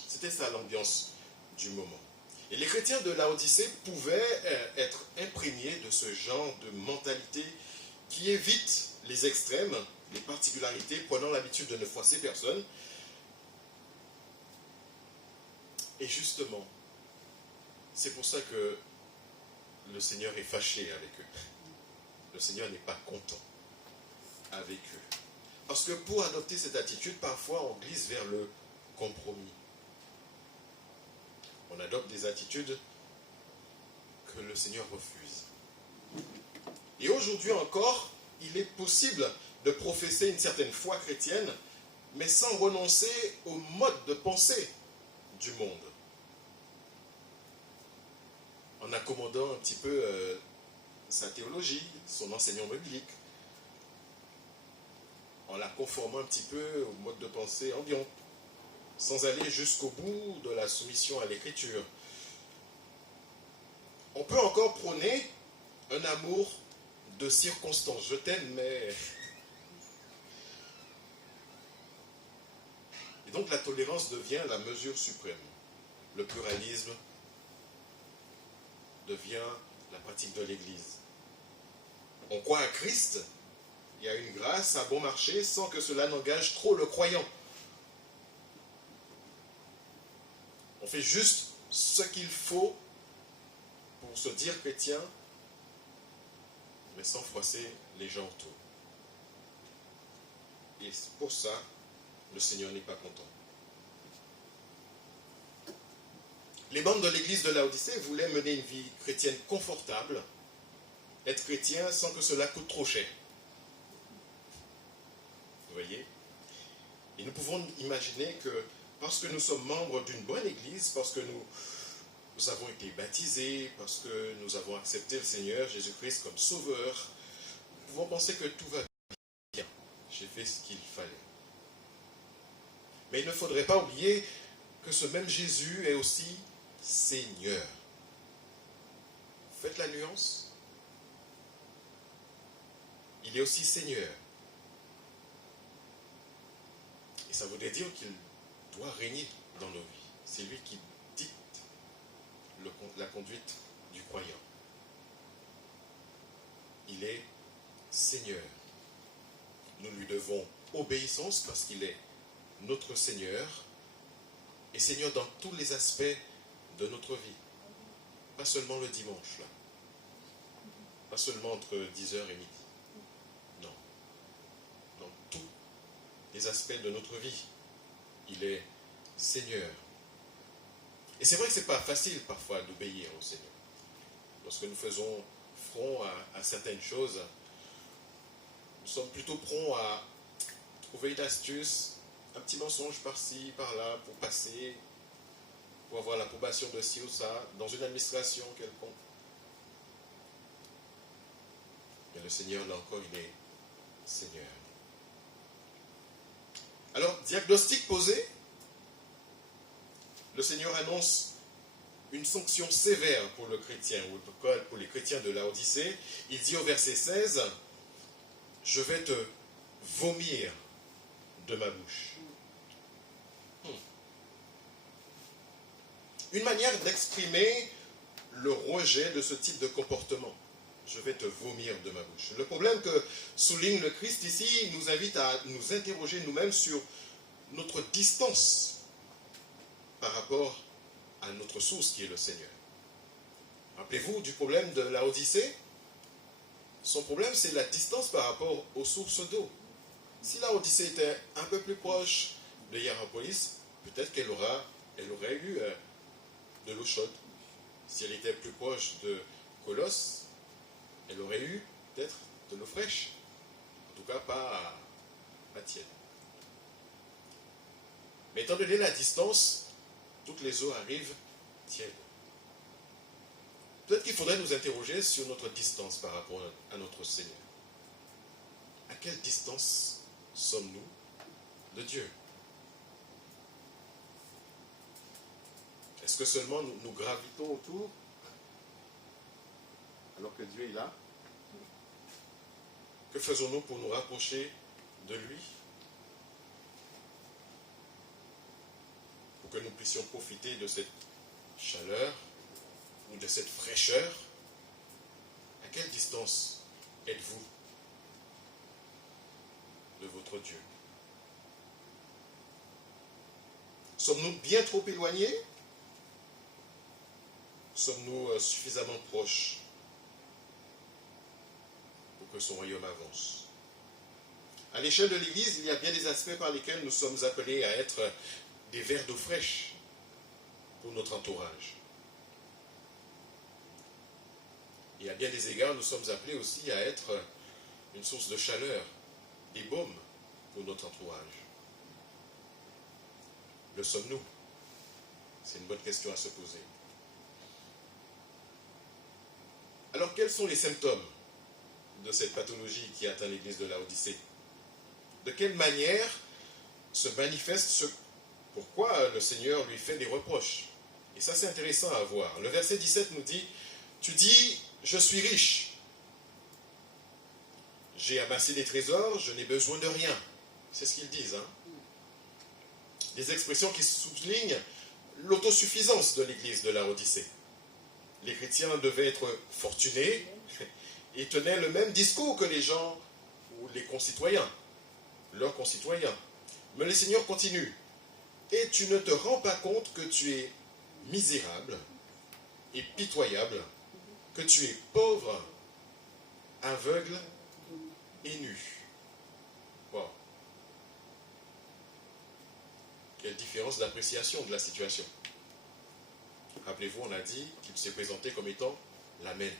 C'était ça l'ambiance du moment. Et les chrétiens de Laodicée pouvaient être imprégnés de ce genre de mentalité qui évite les extrêmes, les particularités, prenant l'habitude de ne froisser personne. Et justement, c'est pour ça que le Seigneur est fâché avec eux. Le Seigneur n'est pas content avec eux. Parce que pour adopter cette attitude, parfois on glisse vers le compromis. On adopte des attitudes que le Seigneur refuse. Et aujourd'hui encore, il est possible de professer une certaine foi chrétienne, mais sans renoncer au mode de pensée du monde. En accommodant un petit peu sa théologie, son enseignement biblique, en la conformant un petit peu au mode de pensée ambiant, sans aller jusqu'au bout de la soumission à l'écriture. On peut encore prôner un amour de circonstance. Je t'aime, mais... Et donc la tolérance devient la mesure suprême. Le pluralisme devient la pratique de l'Église. On croit à Christ, il y a une grâce à bon marché sans que cela n'engage trop le croyant. On fait juste ce qu'il faut pour se dire chrétien, mais sans froisser les gens autour. Et pour ça, le Seigneur n'est pas content. Les membres de l'église de Laodicée voulaient mener une vie chrétienne confortable, être chrétien sans que cela coûte trop cher. Vous voyez? Et nous pouvons imaginer que parce que nous sommes membres d'une bonne église, parce que nous avons été baptisés, parce que nous avons accepté le Seigneur Jésus-Christ comme sauveur, nous pouvons penser que tout va bien. J'ai fait ce qu'il fallait. Mais il ne faudrait pas oublier que ce même Jésus est aussi Seigneur. Faites la nuance. Il est aussi Seigneur. Et ça voudrait dire qu'il doit régner dans nos vies. C'est lui qui dicte la conduite du croyant. Il est Seigneur. Nous lui devons obéissance parce qu'il est notre Seigneur et Seigneur dans tous les aspects de notre vie. Pas seulement le dimanche, là. Pas seulement entre 10h et midi. Non. Dans tous les aspects de notre vie, il est Seigneur. Et c'est vrai que ce n'est pas facile parfois d'obéir au Seigneur. Lorsque nous faisons front à certaines choses, nous sommes plutôt prompts à trouver une astuce, un petit mensonge par-ci, par-là, pour passer, pour avoir l'approbation de ci ou ça, dans une administration quelconque. Mais le Seigneur, là encore, il est Seigneur. Alors, diagnostic posé, le Seigneur annonce une sanction sévère pour le chrétien, ou pour les chrétiens de Laodicée. Il dit au verset 16, « Je vais te vomir de ma bouche. » Une manière d'exprimer le rejet de ce type de comportement. Je vais te vomir de ma bouche. Le problème que souligne le Christ ici nous invite à nous interroger nous-mêmes sur notre distance par rapport à notre source qui est le Seigneur. Rappelez-vous du problème de Laodicée. Son problème, c'est la distance par rapport aux sources d'eau. Si Laodicée était un peu plus proche de Hiérapolis, peut-être qu'elle aurait eu de l'eau chaude. Si elle était plus proche de Colosse, elle aurait eu peut-être de l'eau fraîche. En tout cas, pas tiède. Mais étant donné la distance, toutes les eaux arrivent tièdes. Peut-être qu'il faudrait nous interroger sur notre distance par rapport à notre Seigneur. À quelle distance sommes-nous de Dieu? Est-ce que seulement nous gravitons autour alors que Dieu est là? Que faisons-nous pour nous rapprocher de lui? Pour que nous puissions profiter de cette chaleur ou de cette fraîcheur. À quelle distance êtes-vous de votre Dieu? Sommes-nous bien trop éloignés? Sommes-nous suffisamment proches pour que son royaume avance? À l'échelle de l'Église, il y a bien des aspects par lesquels nous sommes appelés à être des verres d'eau fraîche pour notre entourage. Et à bien des égards, nous sommes appelés aussi à être une source de chaleur, des baumes pour notre entourage. Le sommes-nous? C'est une bonne question à se poser. Alors, quels sont les symptômes de cette pathologie qui atteint l'église de Laodicée? De quelle manière se manifeste ce pourquoi le Seigneur lui fait des reproches? Et ça, c'est intéressant à voir. Le verset 17 nous dit, « Tu dis, je suis riche. J'ai amassé des trésors, je n'ai besoin de rien. » C'est ce qu'ils disent. Des expressions qui soulignent l'autosuffisance de l'église de Laodicée. Les chrétiens devaient être fortunés et tenaient le même discours que les gens ou les concitoyens, leurs concitoyens. Mais le Seigneur continue. Et tu ne te rends pas compte que tu es misérable et pitoyable, que tu es pauvre, aveugle et nu. Wow. Quelle différence d'appréciation de la situation. Rappelez-vous, on a dit qu'il s'est présenté comme étant l'Amen.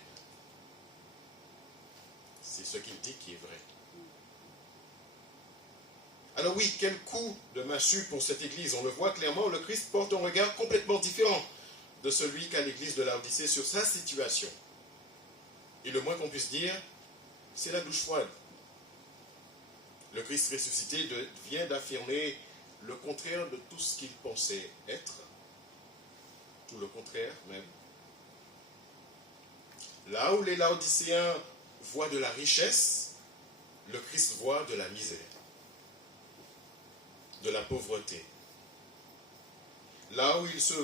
C'est ce qu'il dit qui est vrai. Alors oui, quel coup de massue pour cette église. On le voit clairement, le Christ porte un regard complètement différent de celui qu'a l'église de Laodicée sur sa situation. Et le moins qu'on puisse dire, c'est la douche froide. Le Christ ressuscité vient d'affirmer le contraire de tout ce qu'il pensait être. Tout le contraire même. Là où les Laodicéens voient de la richesse, le Christ voit de la misère, de la pauvreté. Là où il se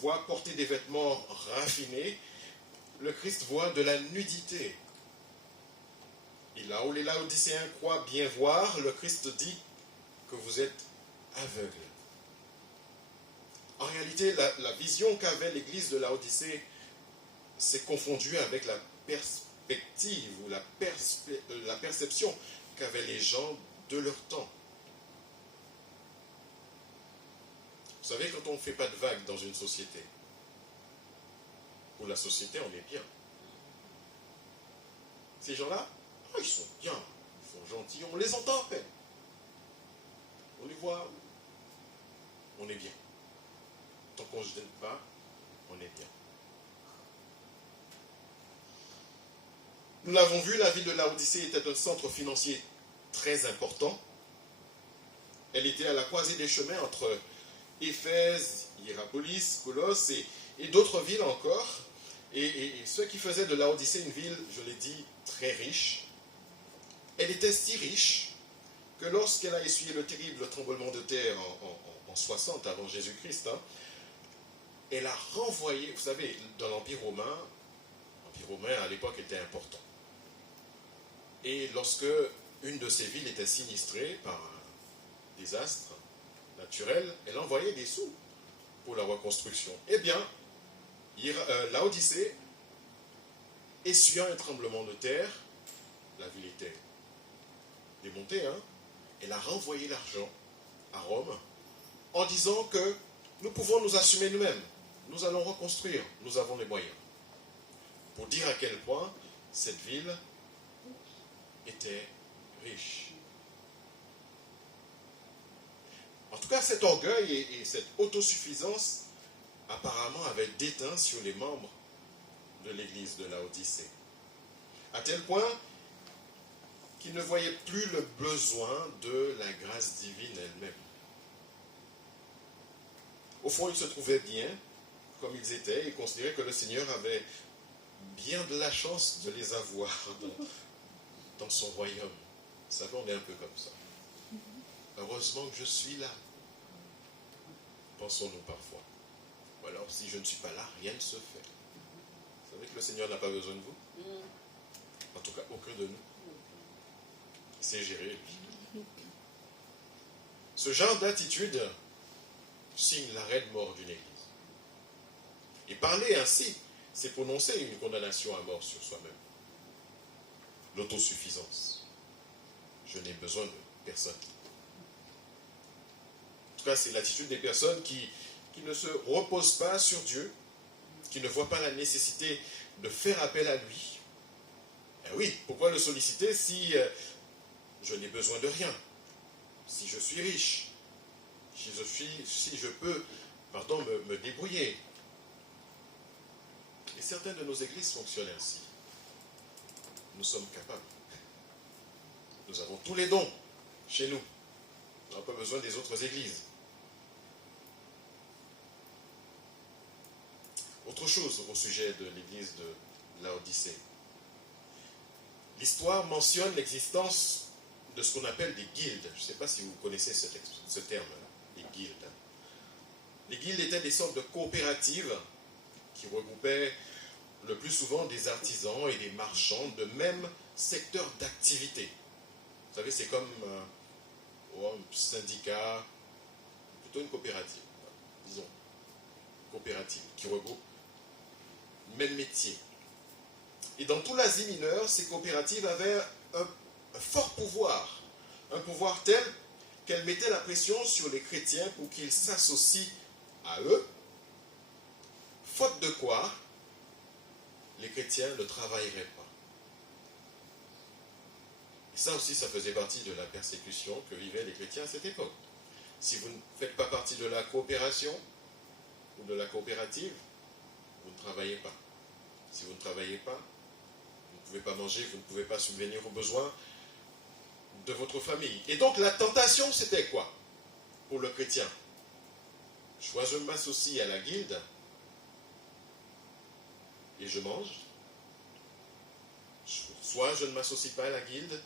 voit porter des vêtements raffinés, le Christ voit de la nudité. Et là où les Laodicéens croient bien voir, le Christ dit que vous êtes aveugles. En réalité, la vision qu'avait l'église de Laodicée s'est confondue avec la perspective ou la perception qu'avaient les gens de leur temps. Vous savez, quand on ne fait pas de vagues dans une société, pour la société, on est bien. Ces gens-là, ils sont bien, ils sont gentils, on les entend à peine. On les voit, on est bien. Tant qu'on ne se gêne pas, on est bien. Nous l'avons vu, la ville de Laodicée était un centre financier très important. Elle était à la croisée des chemins entre Éphèse, Hiérapolis, Colosse et d'autres villes encore. Et ce qui faisait de Laodicée une ville, je l'ai dit, très riche. Elle était si riche que lorsqu'elle a essuyé le terrible tremblement de terre en 60 avant Jésus-Christ, elle a renvoyé, vous savez, dans l'Empire romain à l'époque était important. Et lorsque une de ces villes était sinistrée par un désastre naturel, elle envoyait des sous pour la reconstruction. Eh bien, Laodicée, essuyant un tremblement de terre, la ville était démontée, elle a renvoyé l'argent à Rome en disant que nous pouvons nous assumer nous-mêmes, nous allons reconstruire, nous avons les moyens. Pour dire à quel point cette ville était riche. En tout cas, cet orgueil et cette autosuffisance apparemment avaient déteint sur les membres de l'église de Laodicée. À tel point qu'ils ne voyaient plus le besoin de la grâce divine elle-même. Au fond, ils se trouvaient bien comme ils étaient et considéraient que le Seigneur avait bien de la chance de les avoir dans son royaume. Vous savez, on est un peu comme ça. Heureusement que je suis là. Pensons-nous parfois. Ou alors, si je ne suis pas là, rien ne se fait. Vous savez que le Seigneur n'a pas besoin de vous? En tout cas, aucun de nous. Il sait gérer, lui. Ce genre d'attitude signe l'arrêt de mort d'une église. Et parler ainsi, c'est prononcer une condamnation à mort sur soi-même. L'autosuffisance. Je n'ai besoin de personne. En tout cas, c'est l'attitude des personnes qui ne se reposent pas sur Dieu, qui ne voient pas la nécessité de faire appel à lui. Eh oui, pourquoi le solliciter si je n'ai besoin de rien? Si je suis riche, si je peux me débrouiller. Et certaines de nos églises fonctionnent ainsi. Nous sommes capables. Nous avons tous les dons chez nous. On n'a pas besoin des autres églises. Autre chose au sujet de l'église de Laodicée. L'histoire mentionne l'existence de ce qu'on appelle des guildes. Je ne sais pas si vous connaissez ce terme-là, les guildes. Les guildes étaient des sortes de coopératives qui regroupaient le plus souvent des artisans et des marchands de même secteur d'activité. Vous savez, c'est comme un syndicat, plutôt une coopérative, disons, coopérative, qui regroupe même métier. Et dans tout l'Asie mineure, ces coopératives avaient un fort pouvoir, un pouvoir tel qu'elles mettaient la pression sur les chrétiens pour qu'ils s'associent à eux, faute de quoi les chrétiens ne travailleraient pas. Et Ça aussi, ça faisait partie de la persécution que vivaient les chrétiens à cette époque. Si vous ne faites pas partie de la coopération ou de la coopérative, vous ne travaillez pas. Si vous ne travaillez pas, vous ne pouvez pas manger, vous ne pouvez pas subvenir aux besoins de votre famille. Et donc la tentation, c'était quoi pour le chrétien? Soit je m'associe à la guilde et je mange, soit je ne m'associe pas à la guilde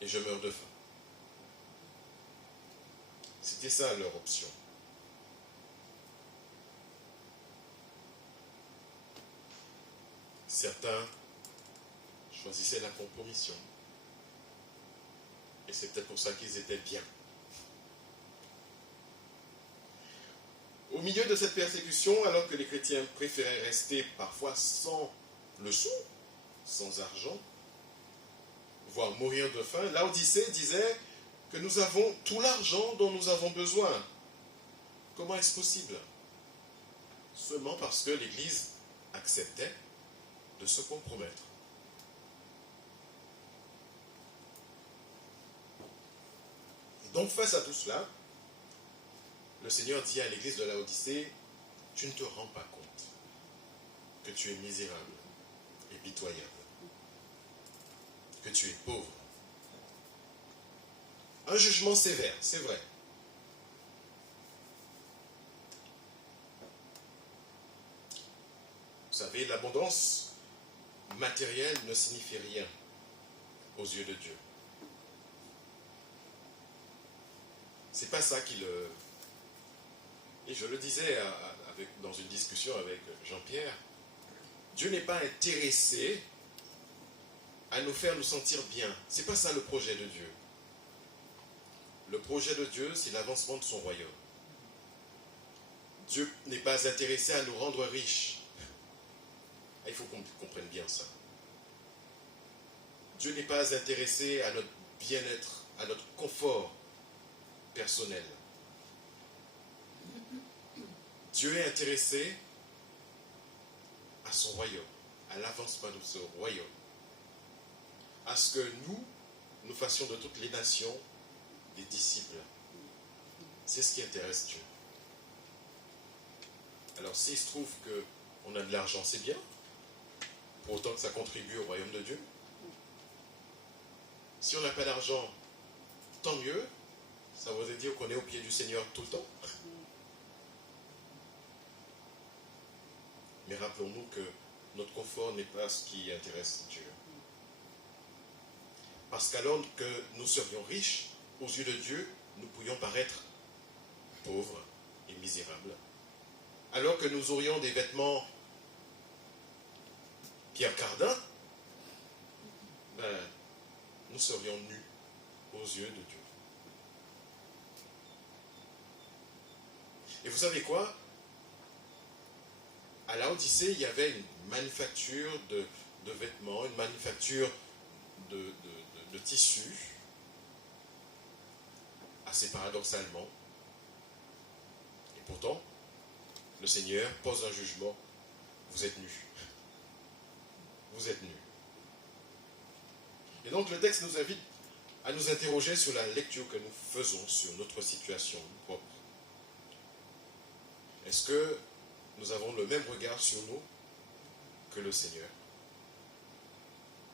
et je meurs de faim. C'était ça leur option. Certains choisissaient la compromission. Et c'est peut-être pour ça qu'ils étaient bien. Au milieu de cette persécution, alors que les chrétiens préféraient rester parfois sans le sou, sans argent, voire mourir de faim, Laodicée disait que nous avons tout l'argent dont nous avons besoin. Comment est-ce possible? Seulement parce que l'Église acceptait de se compromettre. Et donc face à tout cela, le Seigneur dit à l'Église de Laodicée, tu ne te rends pas compte que tu es misérable et pitoyable, que tu es pauvre. Un jugement sévère, c'est vrai. Vous savez, l'abondance matérielle ne signifie rien aux yeux de Dieu. C'est pas ça qui le... Et je le disais dans une discussion avec Jean-Pierre, Dieu n'est pas intéressé à nous faire nous sentir bien. C'est pas ça le projet de Dieu. Le projet de Dieu, c'est l'avancement de son royaume. Dieu n'est pas intéressé à nous rendre riches. Il faut qu'on comprenne bien ça. Dieu n'est pas intéressé à notre bien-être, à notre confort personnel. Dieu est intéressé à son royaume, à l'avancement de ce royaume, à ce que nous fassions de toutes les nations des disciples. C'est ce qui intéresse Dieu. Alors s'il se trouve qu'on a de l'argent, c'est bien, pour autant que ça contribue au royaume de Dieu. Si on n'a pas d'argent, tant mieux, ça voudrait dire qu'on est au pied du Seigneur tout le temps. Mais rappelons-nous que notre confort n'est pas ce qui intéresse Dieu. Parce qu'alors que nous serions riches, aux yeux de Dieu, nous pourrions paraître pauvres et misérables. Alors que nous aurions des vêtements Pierre Cardin, nous serions nus aux yeux de Dieu. Et vous savez quoi? À Laodicée, il y avait une manufacture de vêtements, une manufacture de tissus, assez paradoxalement. Et pourtant, le Seigneur pose un jugement. Vous êtes nus. Vous êtes nus. Et donc le texte nous invite à nous interroger sur la lecture que nous faisons sur notre situation propre. Est-ce que nous avons le même regard sur nous que le Seigneur?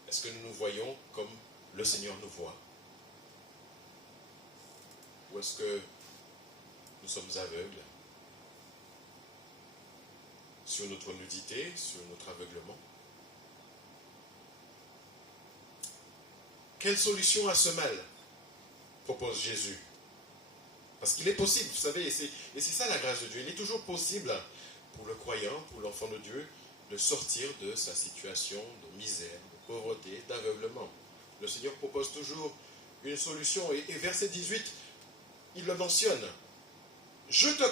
Est-ce que nous nous voyons comme le Seigneur nous voit? Ou est-ce que nous sommes aveugles sur notre nudité, sur notre aveuglement? Quelle solution à ce mal propose Jésus? Parce qu'il est possible, vous savez, et c'est ça la grâce de Dieu. Il est toujours possible pour le croyant, pour l'enfant de Dieu, de sortir de sa situation de misère, de pauvreté, d'aveuglement. Le Seigneur propose toujours une solution. Et verset 18, il le mentionne. Je te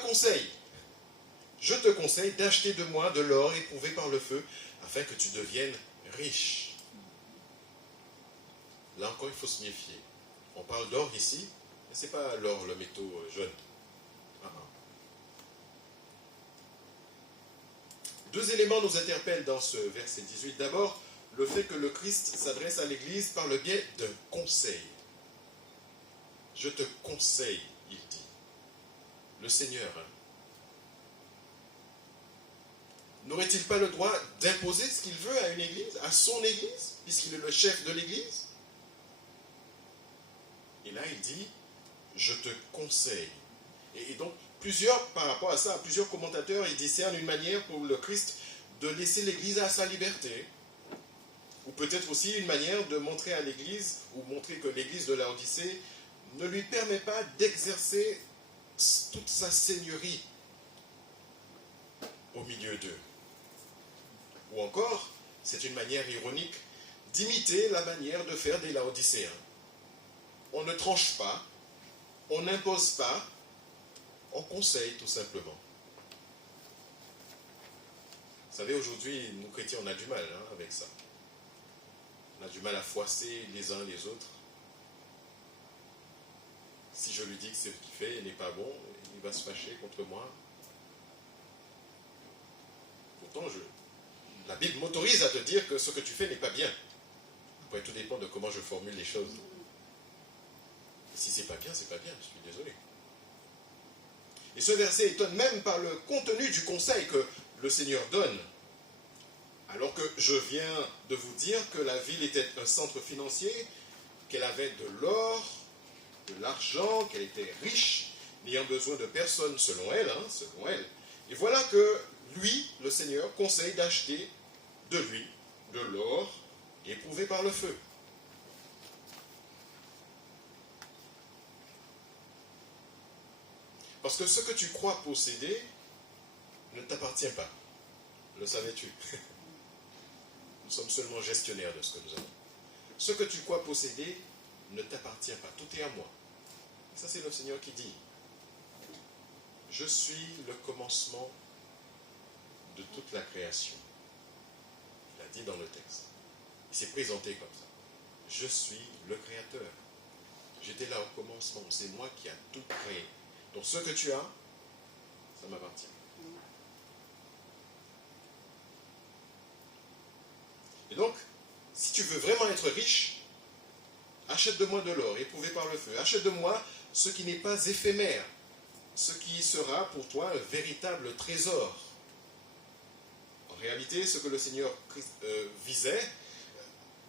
conseille d'acheter de moi de l'or éprouvé par le feu, afin que tu deviennes riche. Là encore, il faut se méfier. On parle d'or ici, mais ce n'est pas l'or, le métaux jaune. Deux éléments nous interpellent dans ce verset 18. D'abord, le fait que le Christ s'adresse à l'Église par le biais d'un conseil. Je te conseille, il dit. Le Seigneur. N'aurait-il pas le droit d'imposer ce qu'il veut à une Église, à son Église, puisqu'il est le chef de l'Église? Et là, il dit, je te conseille. Et donc, par rapport à ça, plusieurs commentateurs, ils discernent une manière pour le Christ de laisser l'Église à sa liberté. Ou peut-être aussi une manière de montrer à l'Église, ou montrer que l'Église de Laodicée ne lui permet pas d'exercer toute sa seigneurie au milieu d'eux. Ou encore, c'est une manière ironique d'imiter la manière de faire des Laodicéens. On ne tranche pas, on n'impose pas, on conseille tout simplement. Vous savez, aujourd'hui, nous chrétiens, on a du mal avec ça. On a du mal à froisser les uns les autres. Si je lui dis que ce qu'il fait n'est pas bon, il va se fâcher contre moi. Pourtant, la Bible m'autorise à te dire que ce que tu fais n'est pas bien. Après, tout dépend de comment je formule les choses. Et si c'est pas bien, c'est pas bien, je suis désolé. Et ce verset étonne même par le contenu du conseil que le Seigneur donne. Alors que je viens de vous dire que la ville était un centre financier, qu'elle avait de l'or, de l'argent, qu'elle était riche, n'ayant besoin de personne selon elle, Et voilà que lui, le Seigneur, conseille d'acheter de lui de l'or éprouvé par le feu. Parce que ce que tu crois posséder ne t'appartient pas. Le savais-tu? Nous sommes seulement gestionnaires de ce que nous avons. Ce que tu crois posséder ne t'appartient pas. Tout est à moi. Ça, c'est le Seigneur qui dit. Je suis le commencement de toute la création. Il a dit dans le texte. Il s'est présenté comme ça. Je suis le Créateur. J'étais là au commencement. C'est moi qui ai tout créé. Donc ce que tu as, ça m'appartient. Et donc, si tu veux vraiment être riche, achète de moi de l'or éprouvé par le feu. Achète de moi ce qui n'est pas éphémère, ce qui sera pour toi un véritable trésor. En réalité, ce que le Seigneur visait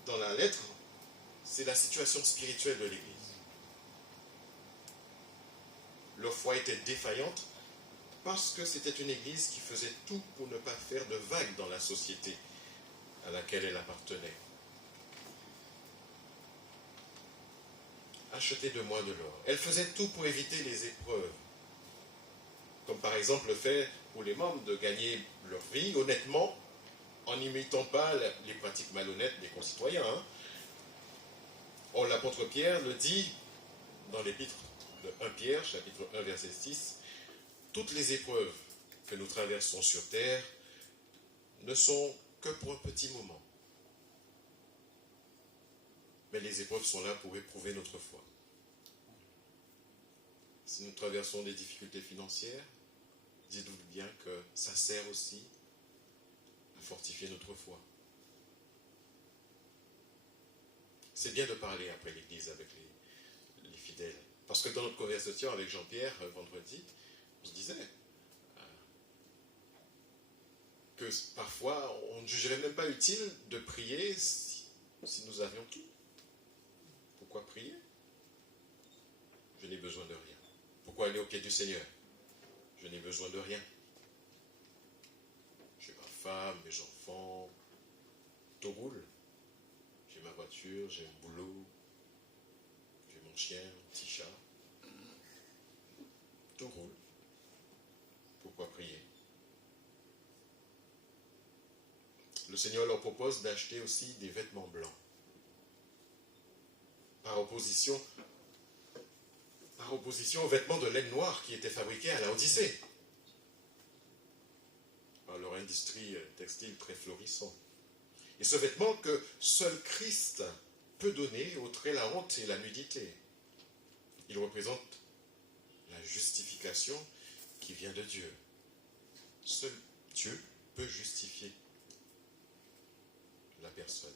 dans la lettre, c'est la situation spirituelle de l'Église. Leur foi était défaillante parce que c'était une Église qui faisait tout pour ne pas faire de vagues dans la société à laquelle elle appartenait. Achetez de moi de l'or. Elle faisait tout pour éviter les épreuves. Comme par exemple le fait pour les membres de gagner leur vie honnêtement en n'imitant pas les pratiques malhonnêtes des concitoyens. Or, l'apôtre Pierre le dit dans l'épître de 1 Pierre, chapitre 1, verset 6, « Toutes les épreuves que nous traversons sur terre ne sont que pour un petit moment. Mais les épreuves sont là pour éprouver notre foi. Si nous traversons des difficultés financières, dites-vous bien que ça sert aussi à fortifier notre foi. C'est bien de parler après l'Église avec les fidèles. Parce que dans notre conversation avec Jean-Pierre, vendredi, on se disait que parfois, on ne jugerait même pas utile de prier si nous avions tout. Pourquoi prier? Je n'ai besoin de rien. Pourquoi aller au pied du Seigneur? Je n'ai besoin de rien. J'ai ma femme, mes enfants, tout roule. J'ai ma voiture, j'ai un boulot, j'ai mon chien, mon petit chat. Tout roule. Pourquoi prier? Le Seigneur leur propose d'acheter aussi des vêtements blancs. Par opposition aux vêtements de laine noire qui étaient fabriqués à Laodicée. Par leur industrie textile très florissante. Et ce vêtement que seul Christ peut donner ôterait la honte et la nudité. Il représente la justification qui vient de Dieu. Seul Dieu peut justifier. la personne.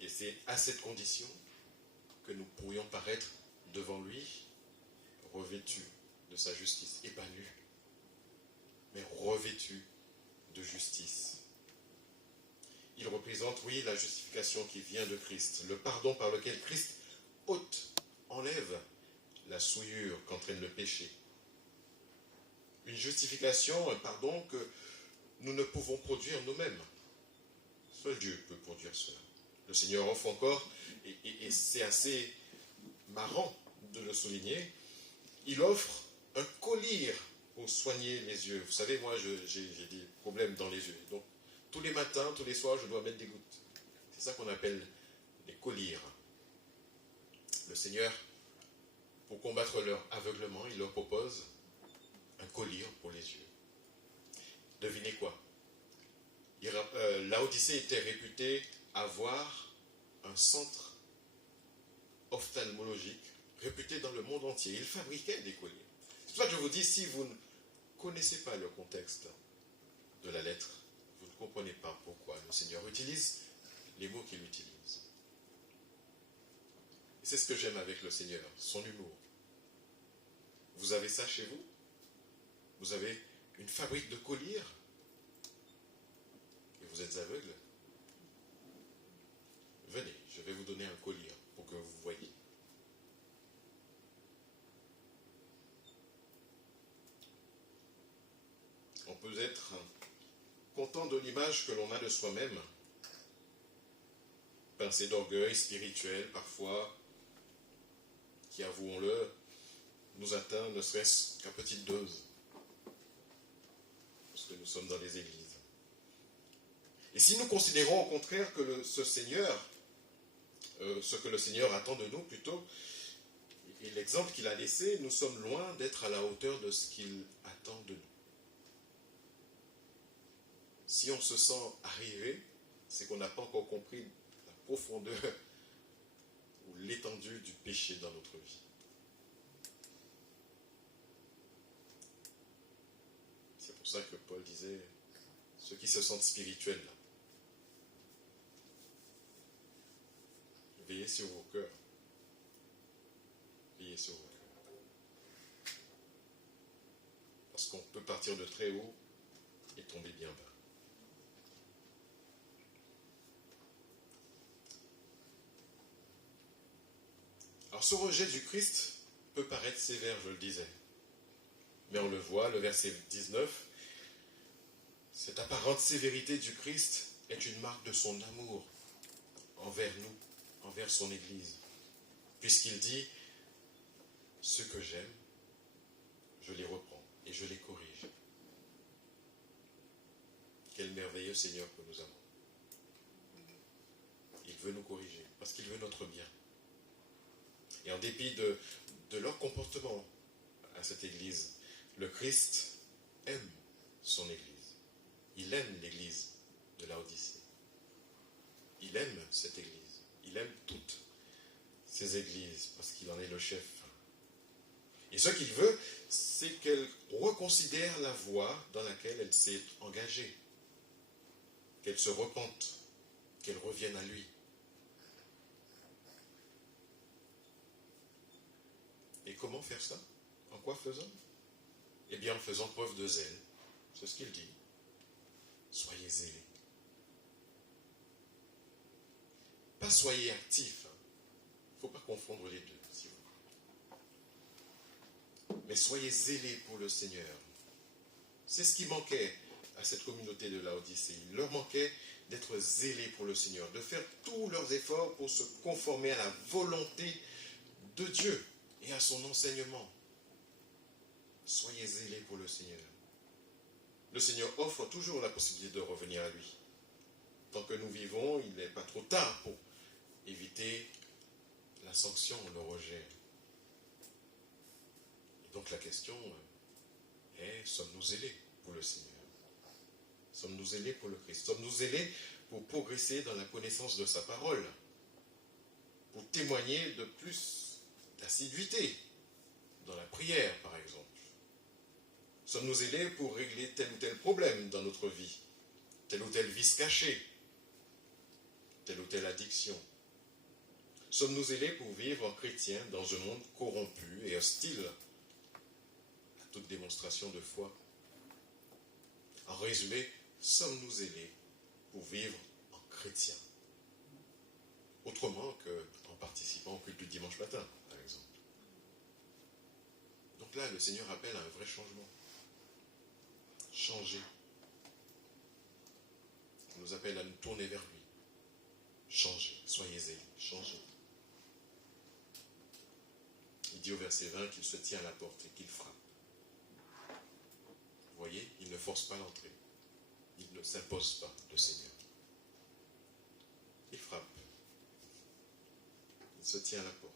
Et c'est à cette condition que nous pourrions paraître devant lui, revêtus de sa justice, et pas nus, mais revêtus de justice. Il représente, oui, la justification qui vient de Christ, le pardon par lequel Christ enlève la souillure qu'entraîne le péché. Une justification, un pardon que nous ne pouvons produire nous-mêmes. Seul Dieu peut produire cela. Le Seigneur offre encore, et c'est assez marrant de le souligner, il offre un collyre pour soigner les yeux. Vous savez, moi, j'ai des problèmes dans les yeux. Donc, tous les matins, tous les soirs, je dois mettre des gouttes. C'est ça qu'on appelle les collyres. Le Seigneur, pour combattre leur aveuglement, il leur propose un collyre pour les yeux. Devinez quoi? Laodicée était réputée avoir un centre ophtalmologique réputé dans le monde entier. Il fabriquait des colliers. C'est pour ça que je vous dis, si vous ne connaissez pas le contexte de la lettre, vous ne comprenez pas pourquoi le Seigneur utilise les mots qu'il utilise. Et c'est ce que j'aime avec le Seigneur, son humour. Vous avez ça chez vous? Vous avez une fabrique de colliers et vous êtes aveugle? Venez, je vais vous donner un collier pour que vous voyez. On peut être content de l'image que l'on a de soi-même, pincé d'orgueil spirituel parfois, qui, avouons-le, nous atteint ne serait-ce qu'à petite dose, parce que nous sommes dans les églises. Et si nous considérons au contraire que ce que le Seigneur attend de nous plutôt, et l'exemple qu'il a laissé, nous sommes loin d'être à la hauteur de ce qu'il attend de nous. Si on se sent arrivé, c'est qu'on n'a pas encore compris la profondeur ou l'étendue du péché dans notre vie. C'est pour ça que Paul disait, ceux qui se sentent spirituels, veillez sur vos cœurs. Veillez sur vos cœurs. Parce qu'on peut partir de très haut et tomber bien bas. Alors ce rejet du Christ peut paraître sévère, je le disais. Mais on le voit, le verset 19, cette apparente sévérité du Christ est une marque de son amour envers nous, envers son Église. Puisqu'il dit, ceux que j'aime, je les reprends et je les corrige. Quel merveilleux Seigneur que nous avons. Il veut nous corriger, parce qu'il veut notre bien. Et en dépit de leur comportement à cette Église, le Christ aime son Église. Il aime l'Église de Laodicée. Il aime cette Église. Il aime toutes ces Églises parce qu'il en est le chef. Et ce qu'il veut, c'est qu'elle reconsidère la voie dans laquelle elle s'est engagée. Qu'elle se repente, qu'elle revienne à lui. Et comment faire ça? En quoi faisant? Eh bien, en faisant preuve de zèle. C'est ce qu'il dit. Soyez zélés. Pas soyez actifs. Il ne faut pas confondre les deux, si vous voulez. Mais soyez zélés pour le Seigneur. C'est ce qui manquait à cette communauté de Laodicée. Il leur manquait d'être zélés pour le Seigneur, de faire tous leurs efforts pour se conformer à la volonté de Dieu et à son enseignement. Soyez zélés pour le Seigneur. Le Seigneur offre toujours la possibilité de revenir à lui. Tant que nous vivons, il n'est pas trop tard pour éviter la sanction, le rejet. Et donc la question est, sommes-nous zélés pour le Seigneur? Sommes-nous zélés pour le Christ? Sommes-nous zélés pour progresser dans la connaissance de sa parole? Pour témoigner de plus d'assiduité dans la prière, par exemple? Sommes-nous zélés pour régler tel ou tel problème dans notre vie? tel ou tel vice caché, telle ou telle addiction. Sommes-nous ailés pour vivre en chrétien dans un monde corrompu et hostile à toute démonstration de foi? En résumé, sommes-nous ailés pour vivre en chrétien? Autrement qu'en participant au culte du dimanche matin, par exemple. Donc là, le Seigneur appelle à un vrai changement. Changer. Il nous appelle à nous tourner vers lui. Changez, soyez ailés, changez. Il dit au verset 20 qu'il se tient à la porte et qu'il frappe. Vous voyez, il ne force pas l'entrée. Il ne s'impose pas, le Seigneur. Il frappe. Il se tient à la porte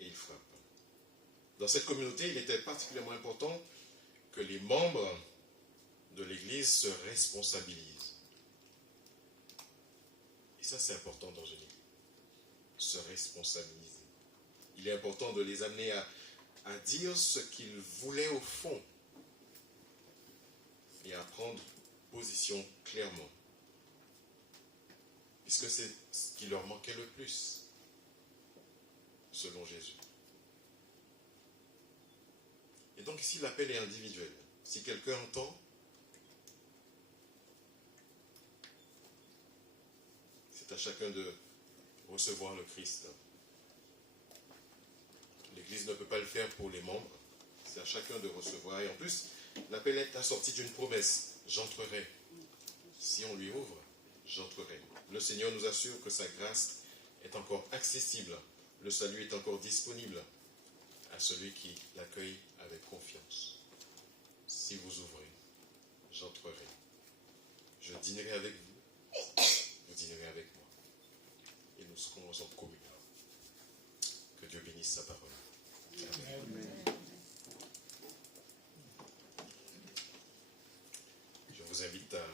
et il frappe. Dans cette communauté, il était particulièrement important que les membres de l'Église se responsabilisent. Et ça, c'est important dans une Église. Se responsabiliser. Il est important de les amener à dire ce qu'ils voulaient au fond et à prendre position clairement. Puisque c'est ce qui leur manquait le plus, selon Jésus. Et donc ici, l'appel est individuel. Si quelqu'un entend, c'est à chacun de recevoir le Christ. L'Église ne peut pas le faire pour les membres, c'est à chacun de recevoir. Et en plus, l'appel est assorti d'une promesse. J'entrerai. Si on lui ouvre, j'entrerai. Le Seigneur nous assure que sa grâce est encore accessible. Le salut est encore disponible à celui qui l'accueille avec confiance. Si vous ouvrez, j'entrerai. Je dînerai avec vous, vous dînerez avec moi. Et nous serons en communion. Que Dieu bénisse sa parole. Amen. Je vous invite à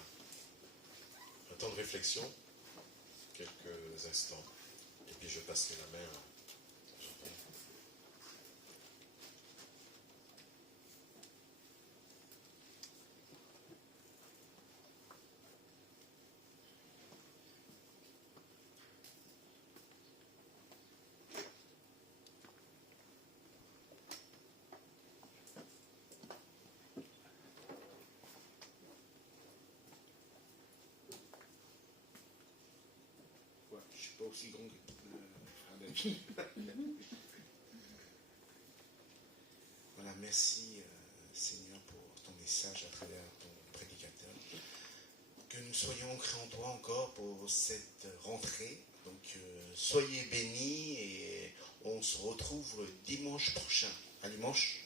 un temps de réflexion, quelques instants, et puis je passerai la main à Jean-Pierre. Ouais, je ne suis pas aussi grand que frère David. Voilà, merci Seigneur pour ton message à travers ton prédicateur. Que nous soyons ancrés en toi encore pour cette rentrée. Donc soyez bénis et on se retrouve dimanche prochain. À dimanche.